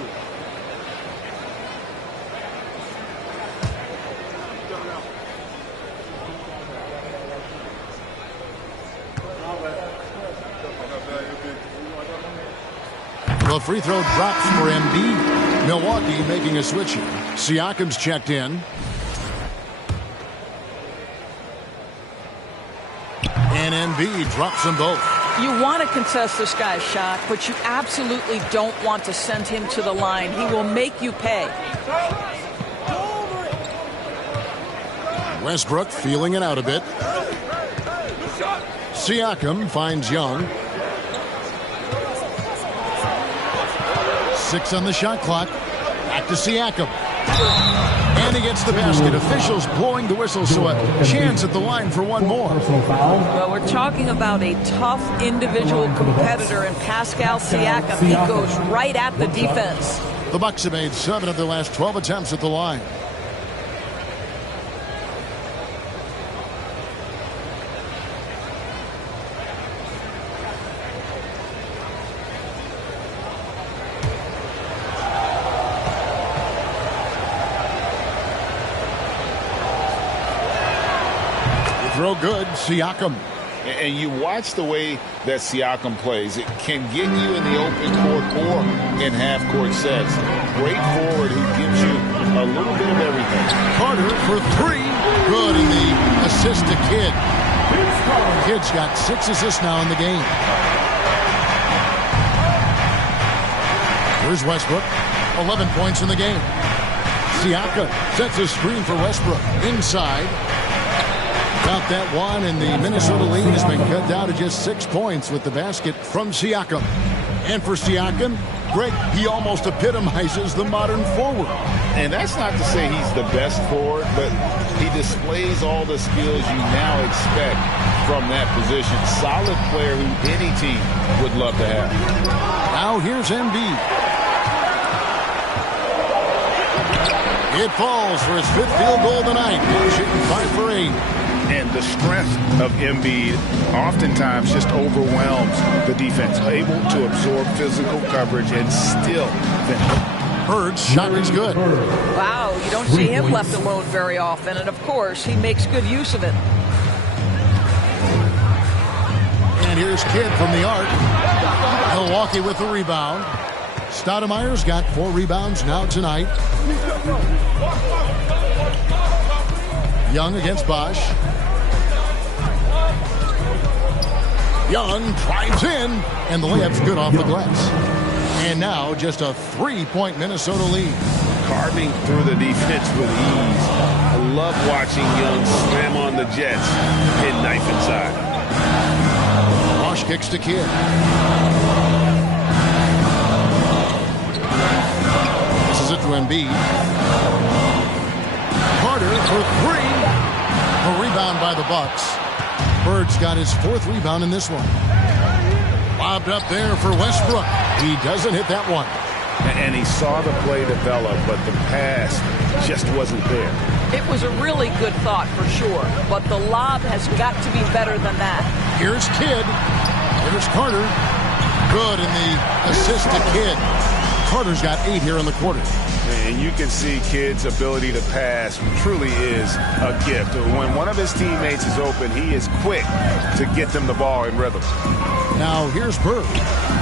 The free throw drops for Embiid. Milwaukee making a switch here. Siakam's checked in. And Embiid drops them both. You want to contest this guy's shot, but you absolutely don't want to send him to the line. He will make you pay. Westbrook feeling it out a bit. Siakam finds Young. 6 on the shot clock. Back to Siakam. And he gets the basket. Officials blowing the whistle, so a chance at the line for one more. Well, we're talking about a tough individual competitor in Pascal Siakam. He goes right at the defense. The Bucks have made 7 of their last 12 attempts at the line. Throw good, Siakam. And you watch the way that Siakam plays. It can get you in the open court or in half-court sets. Great forward who gives you a little bit of everything. Carter for 3. Good in the assist to Kidd. Kidd's got 6 assists now in the game. Here's Westbrook. 11 points in the game. Siakam sets a screen for Westbrook. Inside. Got that one, and the Minnesota lead has been cut down to just 6 points with the basket from Siakam. And for Siakam, Greg, he almost epitomizes the modern forward. And that's not to say he's the best forward, but he displays all the skills you now expect from that position. Solid player who any team would love to have. Now here's Embiid. It falls for his 5th field goal tonight. He's shooting 5 for 8. And the strength of Embiid oftentimes just overwhelms the defense. Able to absorb physical coverage and still finish. Bird's shot is good. Wow, you don't see him left alone very often. And, of course, he makes good use of it. And here's Kidd from the arc. Milwaukee with the rebound. Stoudemire's got 4 rebounds now tonight. Young against Bosch. Young drives in, and the layup's good off the glass. And now just a 3-point Minnesota lead. Carving through the defense with ease. I love watching Young slam on the Jets, hit knife inside. Bosch kicks to Kidd. This is it to Embiid. Carter for 3. A rebound by the Bucks. Bird's got his 4th rebound in this one. Lobbed up there for Westbrook. He doesn't hit that one. And he saw the play develop, but the pass just wasn't there. It was a really good thought for sure, but the lob has got to be better than that. Here's Kidd. Here's Carter. Good in the assist to Kidd. Carter's got 8 here in the quarter. And you can see Kidd's ability to pass truly is a gift. When one of his teammates is open, he is quick to get them the ball in rhythm. Now here's Bird.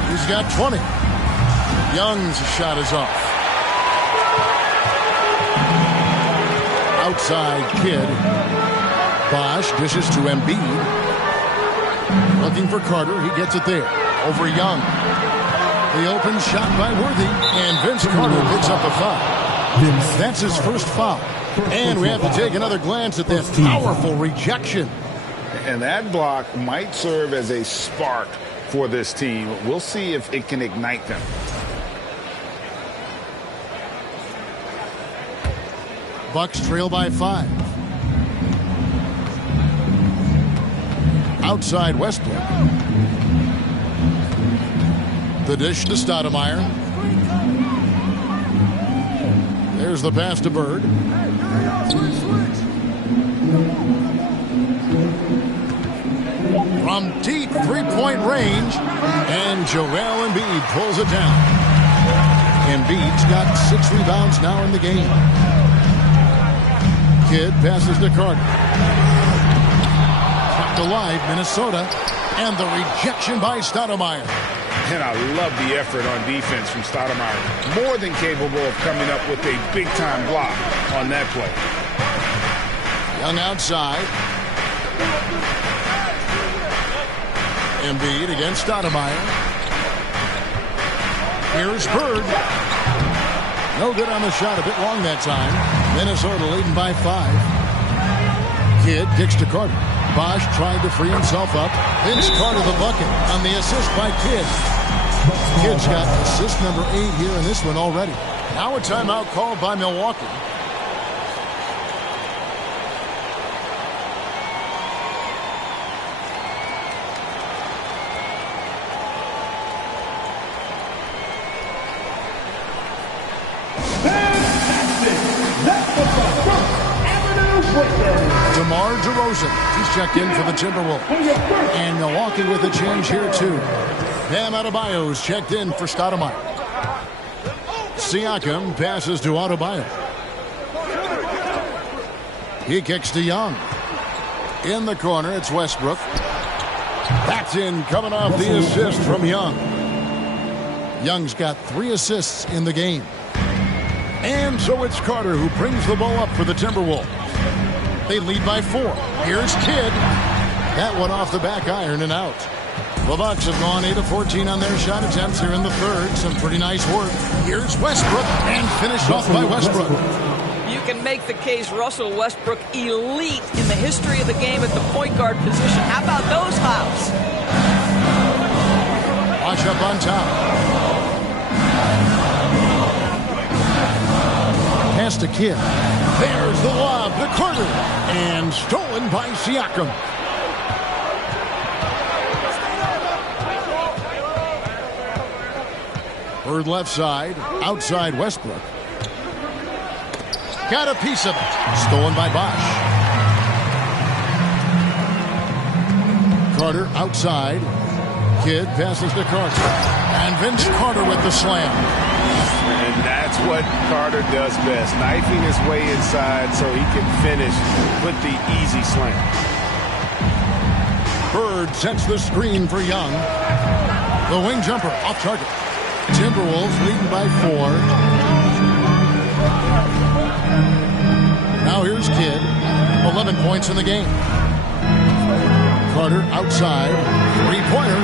He's got 20. Young's shot is off. Outside Kidd. Bosch dishes to Embiid. Looking for Carter. He gets it there. Over Young. The open shot by Worthy, and Vince Carter picks up a foul. That's his first foul. And we have to take another glance at that powerful rejection. And that block might serve as a spark for this team. We'll see if it can ignite them. Bucks trail by 5. Outside Westbrook. The dish to Stoudemire. There's the pass to Bird. From deep 3-point range, and Joel Embiid pulls it down. Embiid's got 6 rebounds now in the game. Kidd passes to Carter. Kept alive, Minnesota, and the rejection by Stoudemire. And I love the effort on defense from Stoudemire. More than capable of coming up with a big-time block on that play. Young outside. Embiid against Stoudemire. Here's Bird. No good on the shot. A bit long that time. Minnesota leading by 5. Kidd kicks to Carter. Bosch tried to free himself up. Vince Carter the bucket on the assist by Kidd. Kidd's got assist number 8 here in this one already. Now a timeout called by Milwaukee. DeMar DeRozan, he's checked in for the Timberwolves. And Milwaukee with a change here too. Bam Adebayo's checked in for Stoudemire. Siakam passes to Adebayo. He kicks to Young. In the corner, it's Westbrook. That's in, coming off the assist from Young. Young's got 3 assists in the game. And so it's Carter who brings the ball up for the Timberwolves. They lead by 4. Here's Kidd. That one off the back iron and out. The Bucks have gone 8 of 14 on their shot attempts here in the third. Some pretty nice work. Here's Westbrook, and finished off by Westbrook. You can make the case Russell Westbrook elite in the history of the game at the point guard position. How about those fouls? Wash up on top. Pass to Kidd. There's the lob to Carter. And stolen by Siakam. Bird left side. Outside Westbrook. Got a piece of it. Stolen by Bosch. Carter outside. Kidd passes to Carter. And Vince Carter with the slam. And that's what Carter does best. Knifing his way inside so he can finish with the easy slam. Bird sets the screen for Young. The wing jumper off target. Timberwolves leading by 4. Now here's Kidd. 11 points in the game. Carter outside. Three-pointer.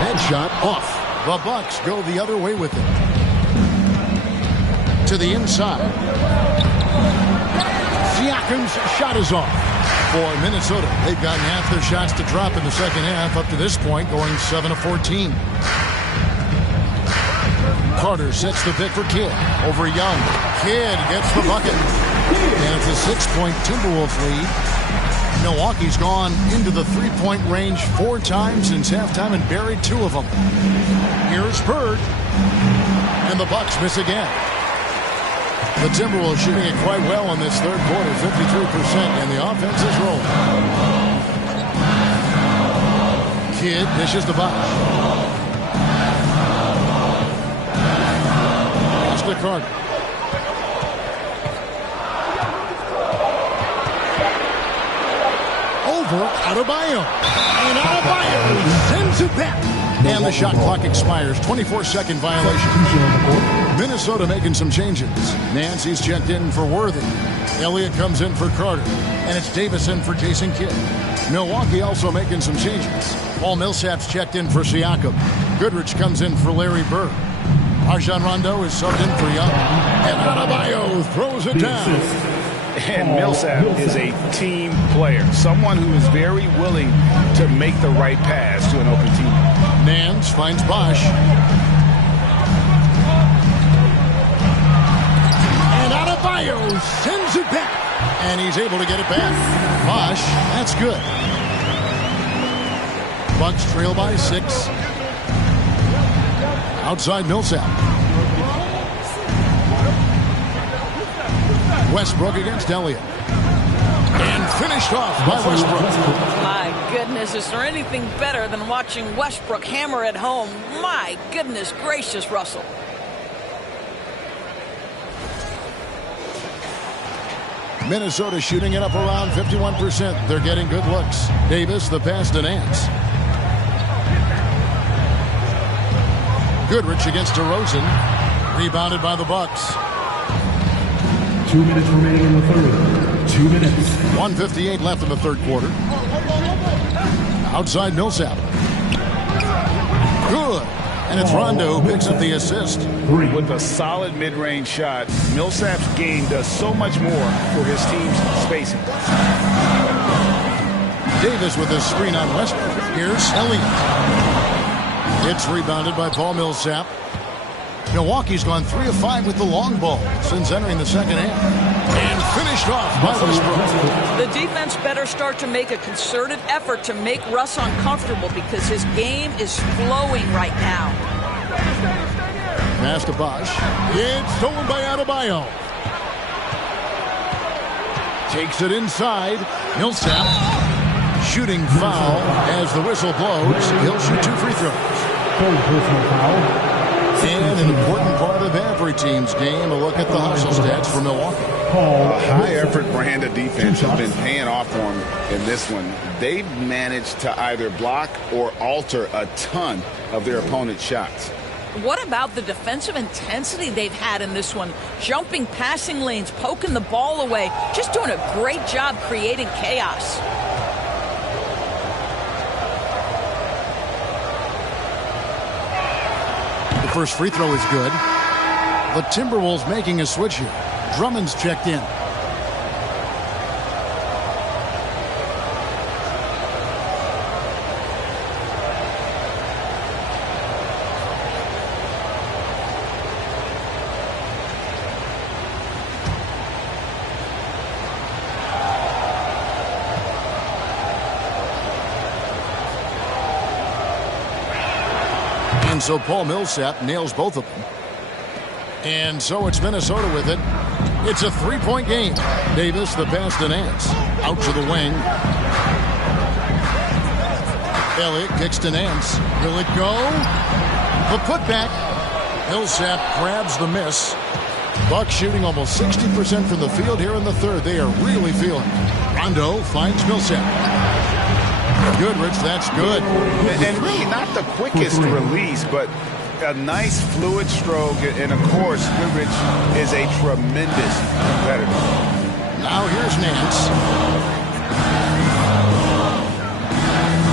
Headshot off. The Bucks go the other way with it. To the inside. Siakam's shot is off. For Minnesota, they've gotten half their shots to drop in the second half up to this point, going 7 of 14. Carter sets the pick for Kidd over Young. Kidd gets the bucket. And it's a 6-point Timberwolves lead. Milwaukee's gone into the three-point range 4 times since halftime and buried 2 of them. Here's Bird. And the Bucks miss again. The Timberwolves shooting it quite well in this third quarter, 53%, and the offense is rolling. Kidd dishes the Bosch. Pass to Carter. Over Adebayo. And Adebayo sends it back. And the shot clock expires. 24-second violation. Minnesota making some changes. Nancy's checked in for Worthy. Elliott comes in for Carter. And it's Davis in for Jason Kidd. Milwaukee also making some changes. Paul Millsap's checked in for Siakam. Goodrich comes in for Larry Bird. Rajon Rondo is subbed in for Young. And Adebayo throws it down. And Millsap is a team player. Someone who is very willing to make the right pass to an open teammate. Nance finds Bosch. And Adebayo sends it back. And he's able to get it back. Bosch, that's good. Bucks trail by 6. Outside Millsap. Westbrook against Elliott. And finished off by Westbrook. My goodness, is there anything better than watching Westbrook hammer at home? My goodness gracious, Russell. Minnesota shooting it up around 51%. They're getting good looks. Davis, the pass to Nance. Goodrich against DeRozan. Rebounded by the Bucks. 2 minutes remaining in the third. 2 minutes. 1:58 left in the third quarter. Outside Millsap. Good. And it's Rondo who picks up the assist. With a solid mid-range shot, Millsap's game does so much more for his team's spacing. Davis with a screen on Westbrook. Here's Elliott. It's rebounded by Paul Millsap. Milwaukee's gone 3 of 5 with the long ball since entering the second half. And finished off by Westbrook. The defense better start to make a concerted effort to make Russ uncomfortable because his game is flowing right now. Pass to Bosch. It's stolen by Adebayo. Takes it inside. Millsap. Shooting foul as the whistle blows. He'll shoot 2 free throws. Personal foul. And an important part of every team's game, a look at the hustle stats for Milwaukee. A high-effort brand of defense has been paying off for them in this one. They've managed to either block or alter a ton of their opponent's shots. What about the defensive intensity they've had in this one? Jumping passing lanes, poking the ball away, just doing a great job creating chaos. First free throw is good. The Timberwolves making a switch here. Drummond's checked in. And so Paul Millsap nails both of them. And so it's Minnesota with it. It's a three-point game. Davis, the pass to Nance. Out to the wing. Elliott kicks to Nance. Will it go? The putback. Millsap grabs the miss. Bucks shooting almost 60% from the field here in the third. They are really feeling it. Rondo finds Millsap. Goodrich, that's good. And really not the quickest release, but a nice fluid stroke. And, of course, Goodrich is a tremendous competitor. Now here's Nance.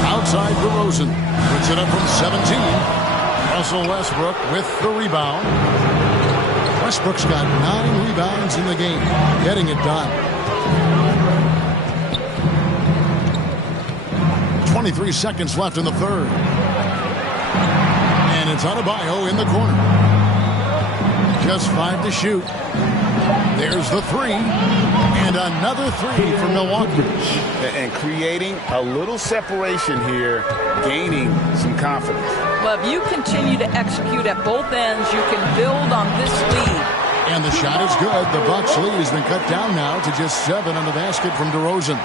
Outside DeRozan. Puts it up from 17. Russell Westbrook with the rebound. Westbrook's got 9 rebounds in the game. Getting it done. 23 seconds left in the third. And it's Adebayo in the corner. Just 5 to shoot. There's the 3. And another 3 for Milwaukee. And creating a little separation here, gaining some confidence. Well, if you continue to execute at both ends, you can build on this lead. And the shot is good. The Bucks lead has been cut down now to just 7 on the basket from DeRozan.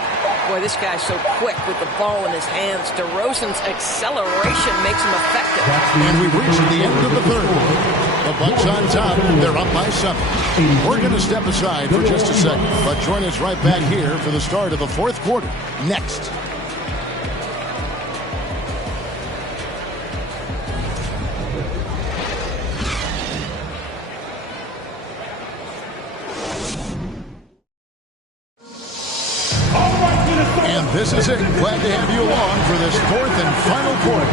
Boy, this guy's so quick with the ball in his hands. DeRozan's acceleration makes him effective. And we've reached the end of the third. The Bucks on top. They're up by 7. We're going to step aside for just a second, but join us right back here for the start of the fourth quarter. Next. And this is it. Glad to have you along for this fourth and final quarter.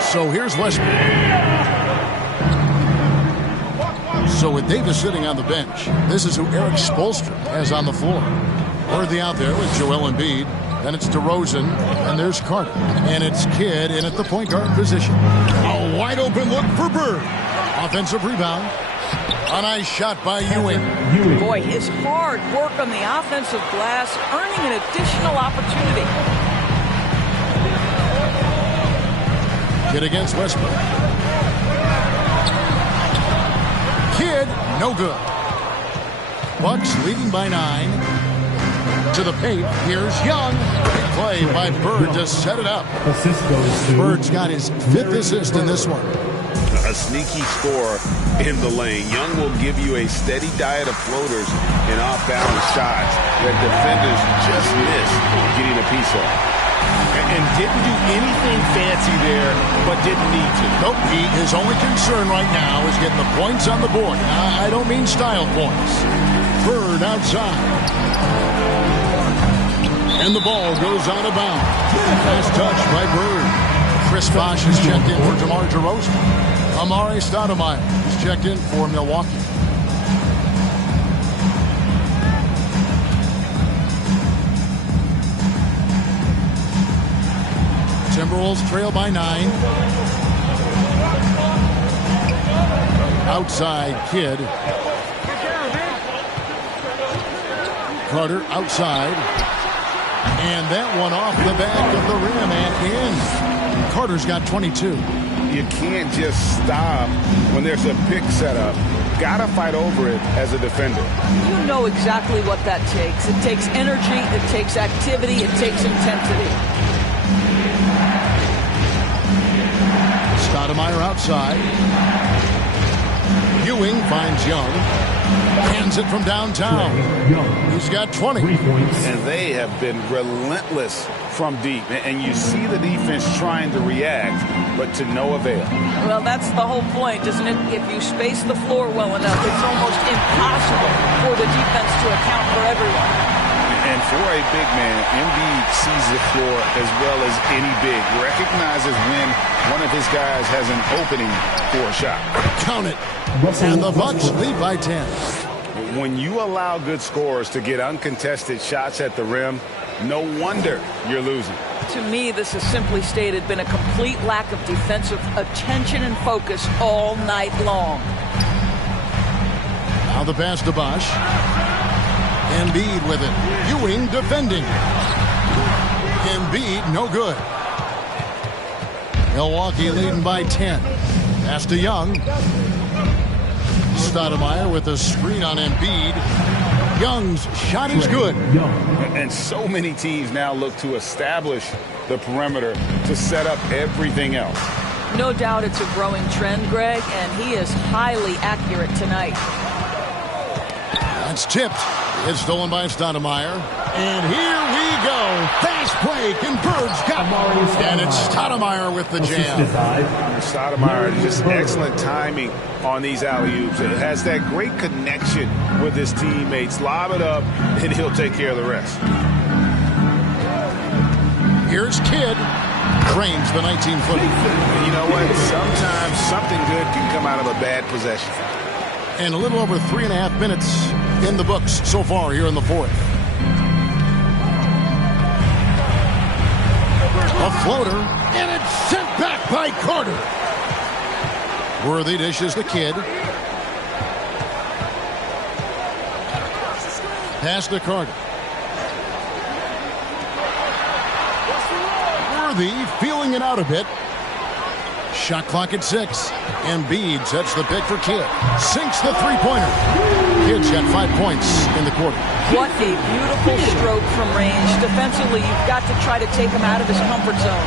So here's Westbrook. So with Davis sitting on the bench, this is who Eric Spoelstra has on the floor. Worthy out there with Joel Embiid. Then it's DeRozan, and there's Carter. And it's Kidd in at the point guard position. A wide open look for Bird. Offensive rebound. A nice shot by Ewing. Boy, his hard work on the offensive glass, earning an additional opportunity. Kidd against Westbrook. Kidd, no good. Bucks leading by 9. To the paint, here's Young. Big play by Bird to set it up. Bird's got his 5th assist in this one. A sneaky score in the lane. Young will give you a steady diet of floaters and off-balance shots that defenders just miss getting a piece of. And didn't do anything fancy there, but didn't need to. Nope, his only concern right now is getting the points on the board. I don't mean style points. Bird outside. And the ball goes out of bounds. Nice touch by Bird. Chris Bosh is checked in for DeMar DeRozan. Amare Stoudemire is checked in for Milwaukee. Timberwolves trail by 9. Outside, Kidd. Carter outside. And that one off the back of the rim and in. Carter's got 22. You can't just stop when there's a pick set up. Gotta fight over it as a defender. You know exactly what that takes. It takes energy, it takes activity, it takes intensity. Stoudemire outside. Ewing finds Young. Hands it from downtown. He's got 20. And they have been relentless from deep. And you see the defense trying to react, but to no avail. Well, that's the whole point, isn't it? If you space the floor well enough, it's almost impossible for the defense to account for everyone. And for a big man, Embiid sees the floor as well as any big. Recognizes when one of his guys has an opening for a shot. Count it. And the Bucks lead by 10. When you allow good scorers to get uncontested shots at the rim, no wonder you're losing. To me, this has simply stated been a complete lack of defensive attention and focus all night long. Now the pass to Bosh. Embiid with it. Ewing defending. Embiid, no good. Milwaukee leading by 10. Pass to Young. Stoudemire with a screen on Embiid. Young's shot is good. And so many teams now look to establish the perimeter to set up everything else. No doubt it's a growing trend, Greg, and he is highly accurate tonight. That's tipped. It's stolen by Stoudemire. And here we go. Fast break, and Bird's got it. And it's Stoudemire with the jam. Stoudemire, just excellent timing on these alley-oops. It has that great connection with his teammates. Lob it up, and he'll take care of the rest. Here's Kidd. Cranes the 19-footer. You know what? Sometimes something good can come out of a bad possession. And a little over 3.5 minutes in the books so far here in the fourth. A floater, and it's sent back by Carter. Worthy dishes the Kidd. Pass to Carter. Worthy feeling it out a bit. Shot clock at 6. Embiid sets the pick for Kidd. Sinks the three-pointer. Kidd's got 5 points in the quarter. What a beautiful stroke from range. Defensively, you've got to try to take him out of his comfort zone.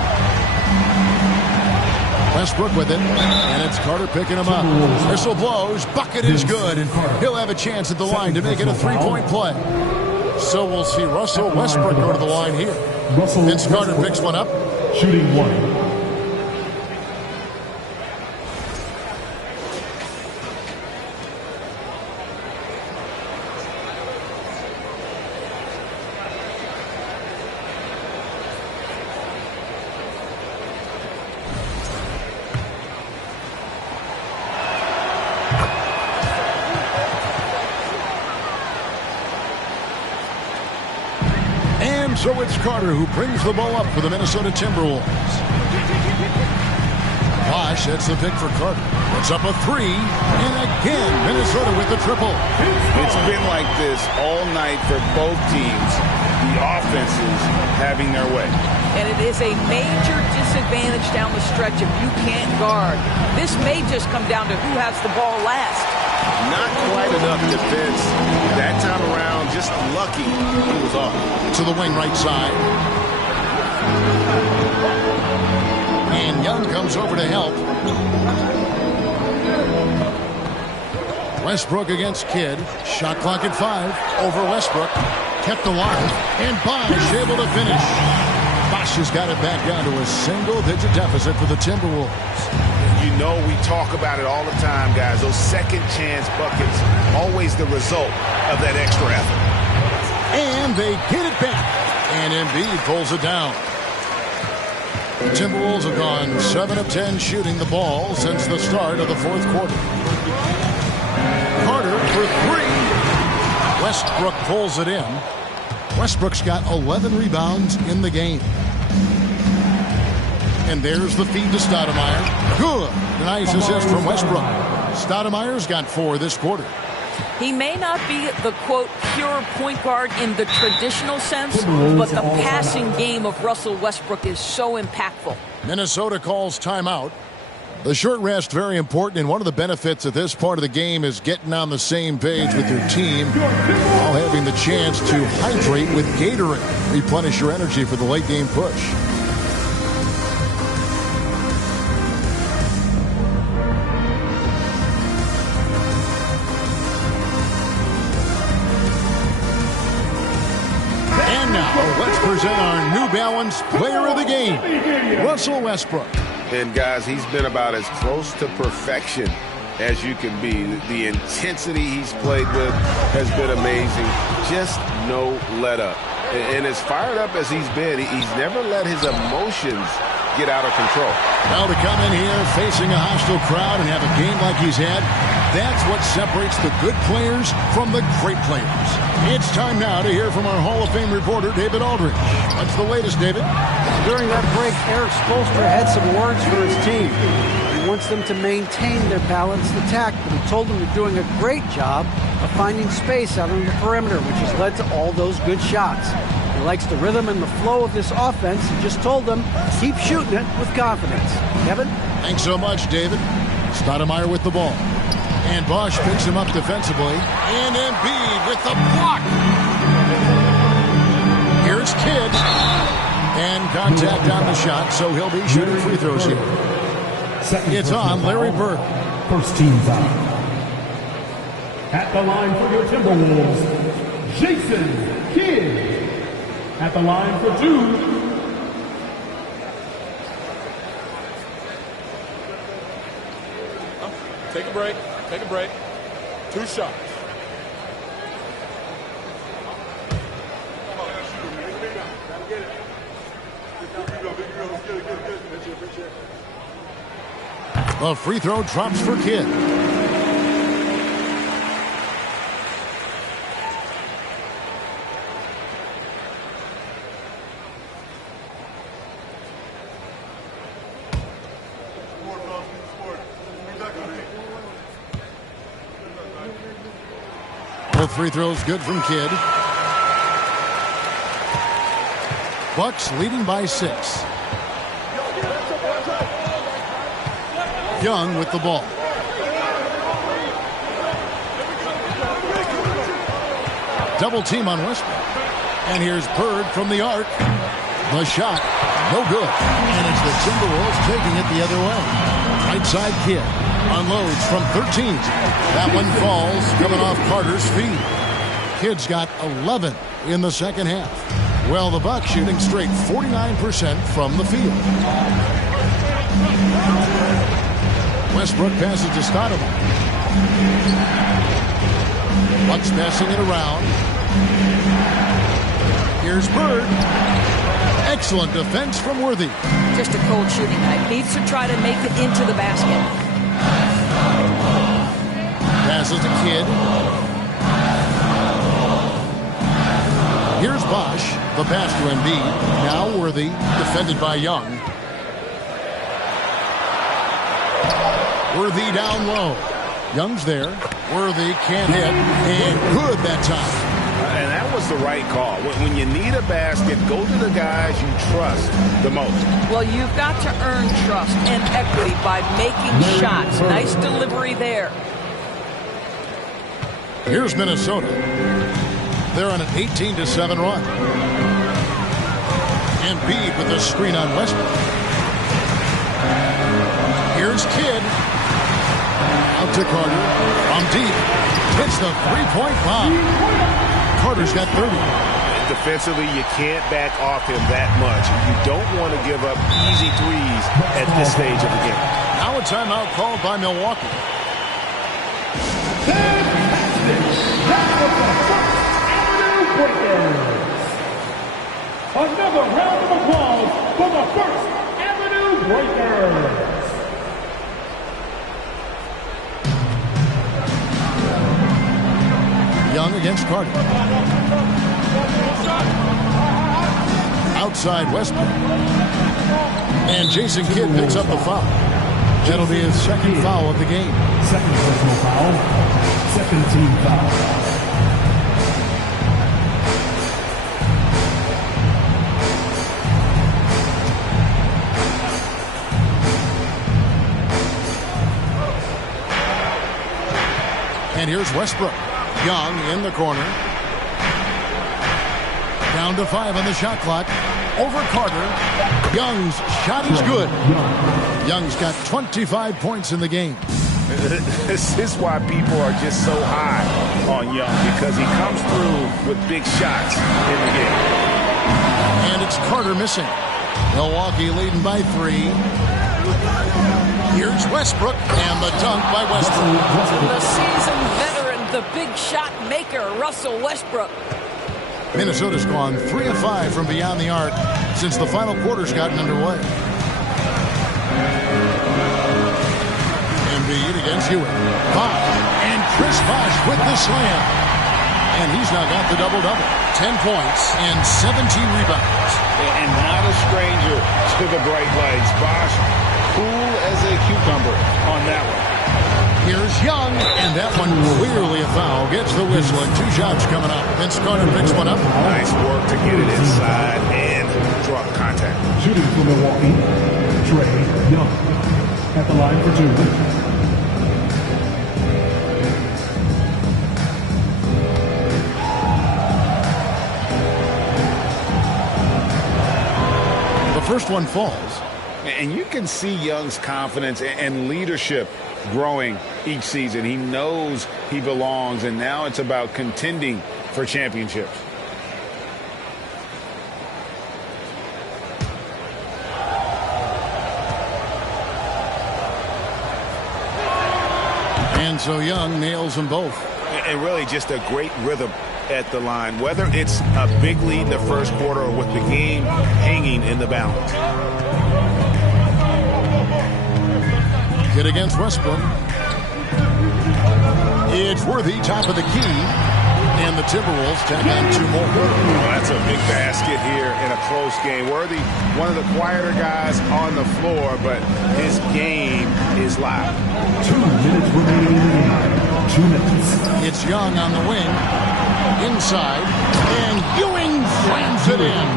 Westbrook with it, and it's Carter picking him up. Whistle blows, bucket is good, and he'll have a chance at the line to make it a three-point play. So we'll see Russell Westbrook go to the line here. Vince Carter picks one up. Shooting one. So it's Carter who brings the ball up for the Minnesota Timberwolves. Bosh sets the pick for Carter. It's up a 3, and again Minnesota with the triple. It's been like this all night for both teams. The offenses having their way. And it is a major disadvantage down the stretch if you can't guard. This may just come down to who has the ball last. Not quite enough defense that time around. Just lucky he was off. To the wing right side. And Young comes over to help. Westbrook against Kidd. Shot clock at 5. Over Westbrook. Kept alive. And Bosh able to finish. Bosh has got it back down to a single-digit deficit for the Timberwolves. You know we talk about it all the time, guys. Those second-chance buckets, always the result of that extra effort. And they get it back. And Embiid pulls it down. The Timberwolves have gone 7 of 10 shooting the ball since the start of the fourth quarter. Carter for 3. Westbrook pulls it in. Westbrook's got 11 rebounds in the game. And there's the feed to Stoudemire. Good. Nice assist from Westbrook. Stoudemire's got 4 this quarter. He may not be the, quote, pure point guard in the traditional sense, but the passing game of Russell Westbrook is so impactful. Minnesota calls timeout. The short rest, very important, and one of the benefits of this part of the game is getting on the same page with your team while having the chance to hydrate with Gatorade. Replenish your energy for the late game push. Let's present our New Balance Player of the Game, Russell Westbrook. And guys, he's been about as close to perfection as you can be. The intensity he's played with has been amazing. Just no let up. And as fired up as he's been, he's never let his emotions get out of control. Well, to come in here facing a hostile crowd and have a game like he's had, that's what separates the good players from the great players. It's time now to hear from our Hall of Fame reporter, David Aldridge. What's the latest, David? During that break, Eric Spoelstra had some words for his team. He wants them to maintain their balanced attack, but he told them they're doing a great job of finding space out on the perimeter, which has led to all those good shots. He likes the rhythm and the flow of this offense. He just told them, keep shooting it with confidence. Kevin? Thanks so much, David. Stoudemire with the ball. And Bosch picks him up defensively. And Embiid with the block. Here's Kidd. And contact on the shot, so he'll be shooting free throws here. It's on Larry Bird. First team foul. At the line for your Timberwolves, Jason Kidd. At the line for 2. Take a break. Take a break. 2 shots. The free throw drops for Kidd. Both free throws good from Kidd. Bucks leading by 6. Young with the ball. Double team on Westbrook. And here's Bird from the arc. The shot, no good. And it's the Timberwolves taking it the other way. Right side Kidd unloads from 13. That one falls, coming off Carter's feet. Kidd's got 11 in the second half. Well, the Bucks shooting straight 49% from the field. Westbrook passes to Stoudemire. Bucks passing it around. Here's Bird. Excellent defense from Worthy. Just a cold shooting night. Needs to try to make it into the basket. Passes to Kidd. Here's Bosch. The pass to Embiid. Now Worthy. Defended by Young. Worthy down low. Young's there. Worthy can't hit. And good that time. And that was the right call. When you need a basket, go to the guys you trust the most. Well, you've got to earn trust and equity by making shots. Nice delivery there. Here's Minnesota. They're on an 18-7 run. Embiid with the screen on Westbrook. Here's Kidd. Out to Carter. From deep. Hits the three-point bomb. Carter's got 30. Defensively, you can't back off him that much. You don't want to give up easy threes at this stage of the game. Now a timeout called by Milwaukee. Another round of applause for the First Avenue Breakers. Young against Carter. Outside Westbrook. And Jason Kidd picks up the foul. That'll be his second foul of the game. Second personal foul. Second team foul. And here's Westbrook. Young in the corner. Down to 5 on the shot clock. Over Carter. Young's shot is good. Young's got 25 points in the game. This is why people are just so high on Young, because he comes through with big shots in the game. And it's Carter missing. Milwaukee leading by 3. Here's Westbrook, and the dunk by Westbrook. The seasoned veteran, the big shot maker, Russell Westbrook. Minnesota's gone 3 of 5 from beyond the arc since the final quarter's gotten underway. Embiid against Hewitt. And Chris Bosh with the slam. And he's now got the double-double. 10 points and 17 rebounds. And not a stranger to the bright lights. Bosh, cool as a cucumber on that one. Here's Young, and that one clearly a foul. Gets the whistle, and 2 shots coming up. Vince Carter picks one up. Nice work to get it inside and drop contact. Shooting for Milwaukee, Trae Young. At the line for 2. First one falls. And you can see Young's confidence and leadership growing each season. He knows he belongs, and now it's about contending for championships. And so Young nails them both. And really just a great rhythm at the line, whether it's a big lead in the first quarter or with the game hanging in the balance. Hit against Westbrook. It's Worthy, top of the key. And the Timberwolves tack on 2 more. Well, that's a big basket here in a close game. Worthy, one of the quieter guys on the floor, but his game is loud. 2 minutes remaining in the game. 2 minutes. It's Young on the wing. Inside, and Ewing slams it in.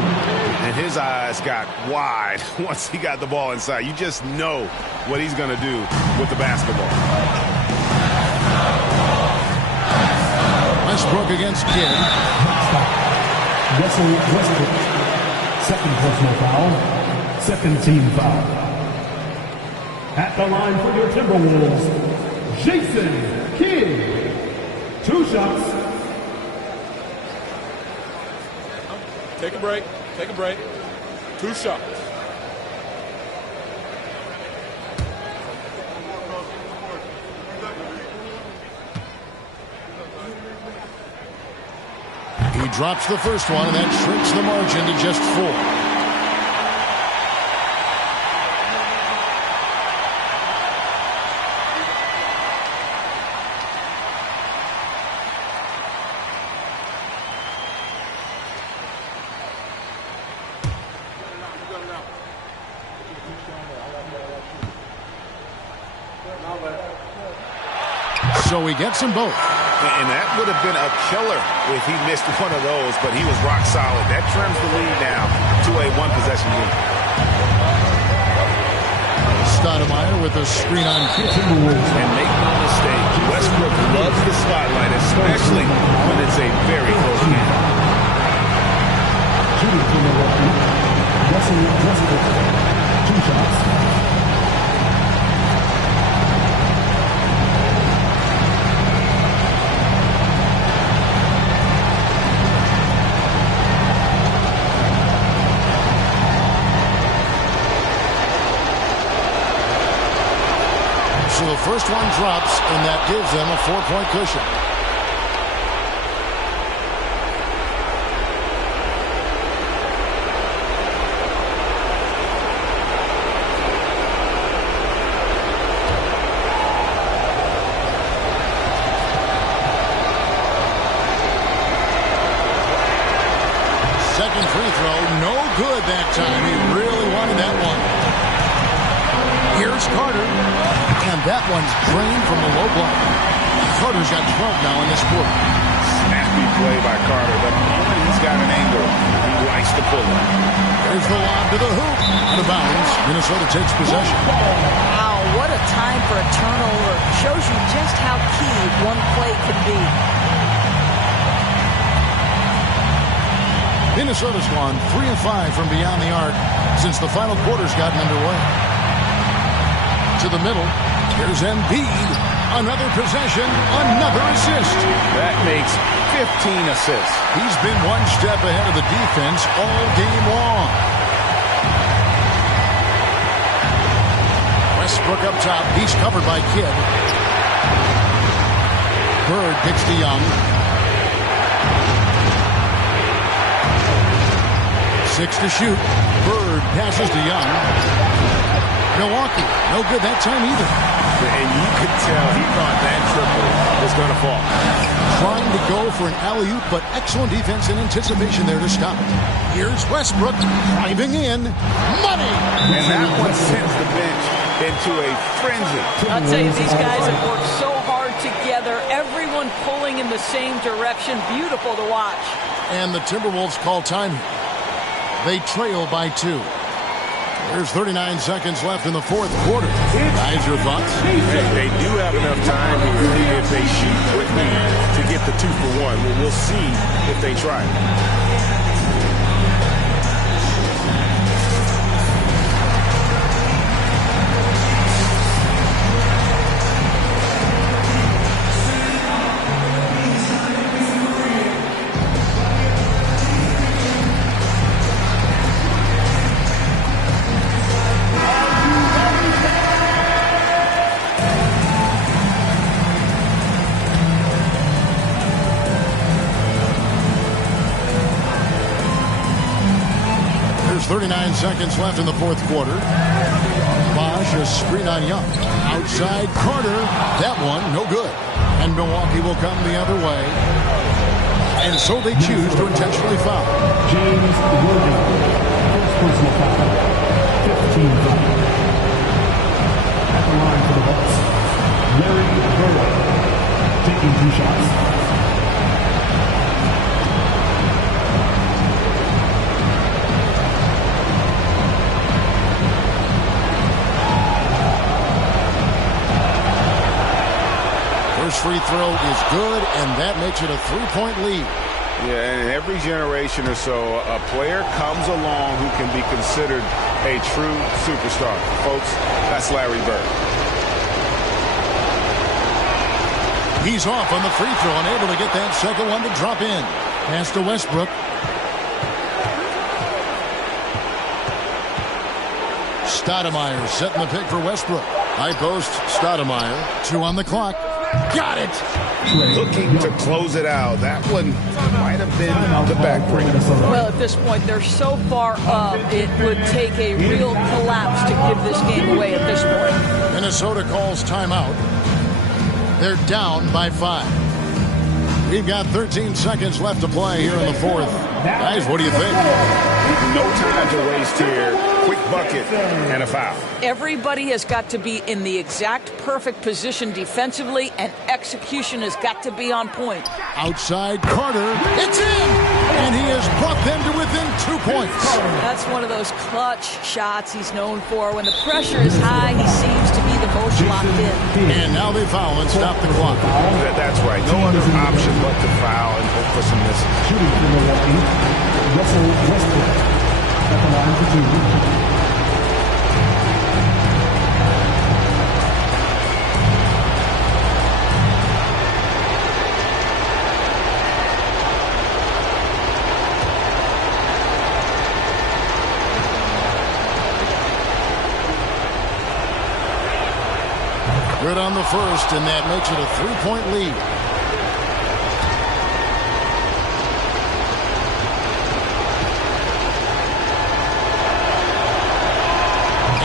And his eyes got wide once he got the ball inside. You just know what he's going to do with the basketball. Westbrook against Kidd. Russell Westbrook. Second personal foul. Second team foul. At the line for your Timberwolves, Jason Kidd. 2 shots. Take a break. Take a break. 2 shots. He drops the first one, and that shrinks the margin to just 4. So he gets them both. And that would have been a killer if he missed one of those, but he was rock solid. That trims the lead now to a 1-possession lead. Stoudemire with a screen on Kidd. And make no mistake, Westbrook loves the spotlight, especially when it's a very close game. Shooting for Milwaukee, Russell Westbrook. 2 shots. So the first one drops, and that gives them a 4-point cushion. Second free throw, no good that time. He really wanted that one. Here's Carter. And that one's drained from the low block. Carter's got 12 now in this quarter. Snappy play by Carter. The moment he's got an angle, he likes to pull it. There's the lob to the hoop. Out of bounds. Minnesota takes possession. Wow, what a time for a turnover. Shows you just how key one play can be. Minnesota's gone 3 of 5 from beyond the arc since the final quarter's gotten underway. To the middle. Here's Embiid. Another possession, another assist. That makes 15 assists. He's been one step ahead of the defense all game long. Westbrook up top. He's covered by Kidd. Bird picks to Young. 6 to shoot. Bird passes to Young. Milwaukee, no good that time either. And you could tell he thought that triple is going to fall. Trying to go for an alley-oop, but excellent defense and anticipation there to stop it. Here's Westbrook driving in. Money! And that one sends the bench into a frenzy. I'll tell you, these guys have worked so hard together. Everyone pulling in the same direction. Beautiful to watch. And the Timberwolves call time here. They trail by 2. There's 39 seconds left in the fourth quarter. Guys, your thoughts? They do have enough time here if they shoot quickly to get the 2 for 1. We'll see if they try. There's 39 seconds left in the fourth quarter. Bosch, a screen on Young. Outside Carter. That one, no good. And Milwaukee will come the other way. And so they choose to intentionally foul. James Williams, first personal foul, 15 foul. At the line for the Bucks, Larry Bird, taking 2 shots. First free throw is good, and that makes it a 3-point lead. Yeah, and in every generation or so, a player comes along who can be considered a true superstar. Folks, that's Larry Bird. He's off on the free throw, unable to get that second one to drop in. Pass to Westbrook. Stoudemire setting the pick for Westbrook. High post, Stoudemire. 2 on the clock. Got it! Looking to close it out. That one might have been the backbreaker. Well, at this point, they're so far up, it would take a real collapse to give this game away at this point. Minnesota calls timeout. They're down by 5. We've got 13 seconds left to play here in the fourth. Guys, what do you think? No time to waste here. Quick bucket and a foul. Everybody has got to be in the exact perfect position defensively, and execution has got to be on point. Outside Carter. It's in! And he has brought them to within 2 points. That's one of those clutch shots he's known for. When the pressure is high, he seems to be the most locked in. And now they foul and stop the clock. That's right. No other option but to foul and hope for some misses. Shooting for Milwaukee, Russell Westbrook. At the line for 2. Good on the first, and that makes it a 3-point lead.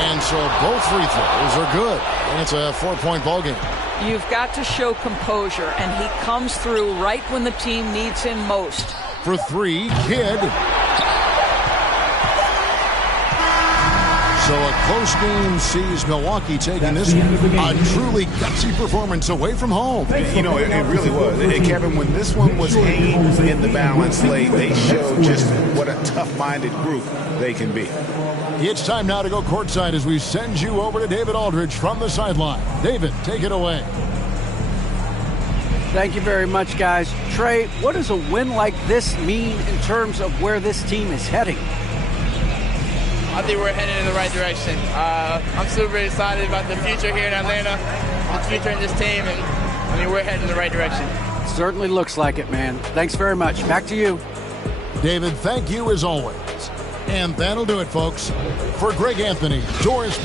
And so both free throws are good, and it's a 4-point ball game. You've got to show composure, and he comes through right when the team needs him most. For 3, Kidd. So a close game sees Milwaukee taking this one. A truly gutsy performance away from home. You know, it really was. And Kevin, when this one was hanging in the balance late, they showed just what a tough-minded group they can be. It's time now to go courtside as we send you over to David Aldridge from the sideline. David, take it away. Thank you very much, guys. Trey, what does a win like this mean in terms of where this team is heading? I think we're heading in the right direction. I'm super excited about the future here in Atlanta, the future in this team, and I mean, we're heading in the right direction. Certainly looks like it, man. Thanks very much. Back to you. David, thank you as always. And that'll do it, folks. For Greg Anthony, Doris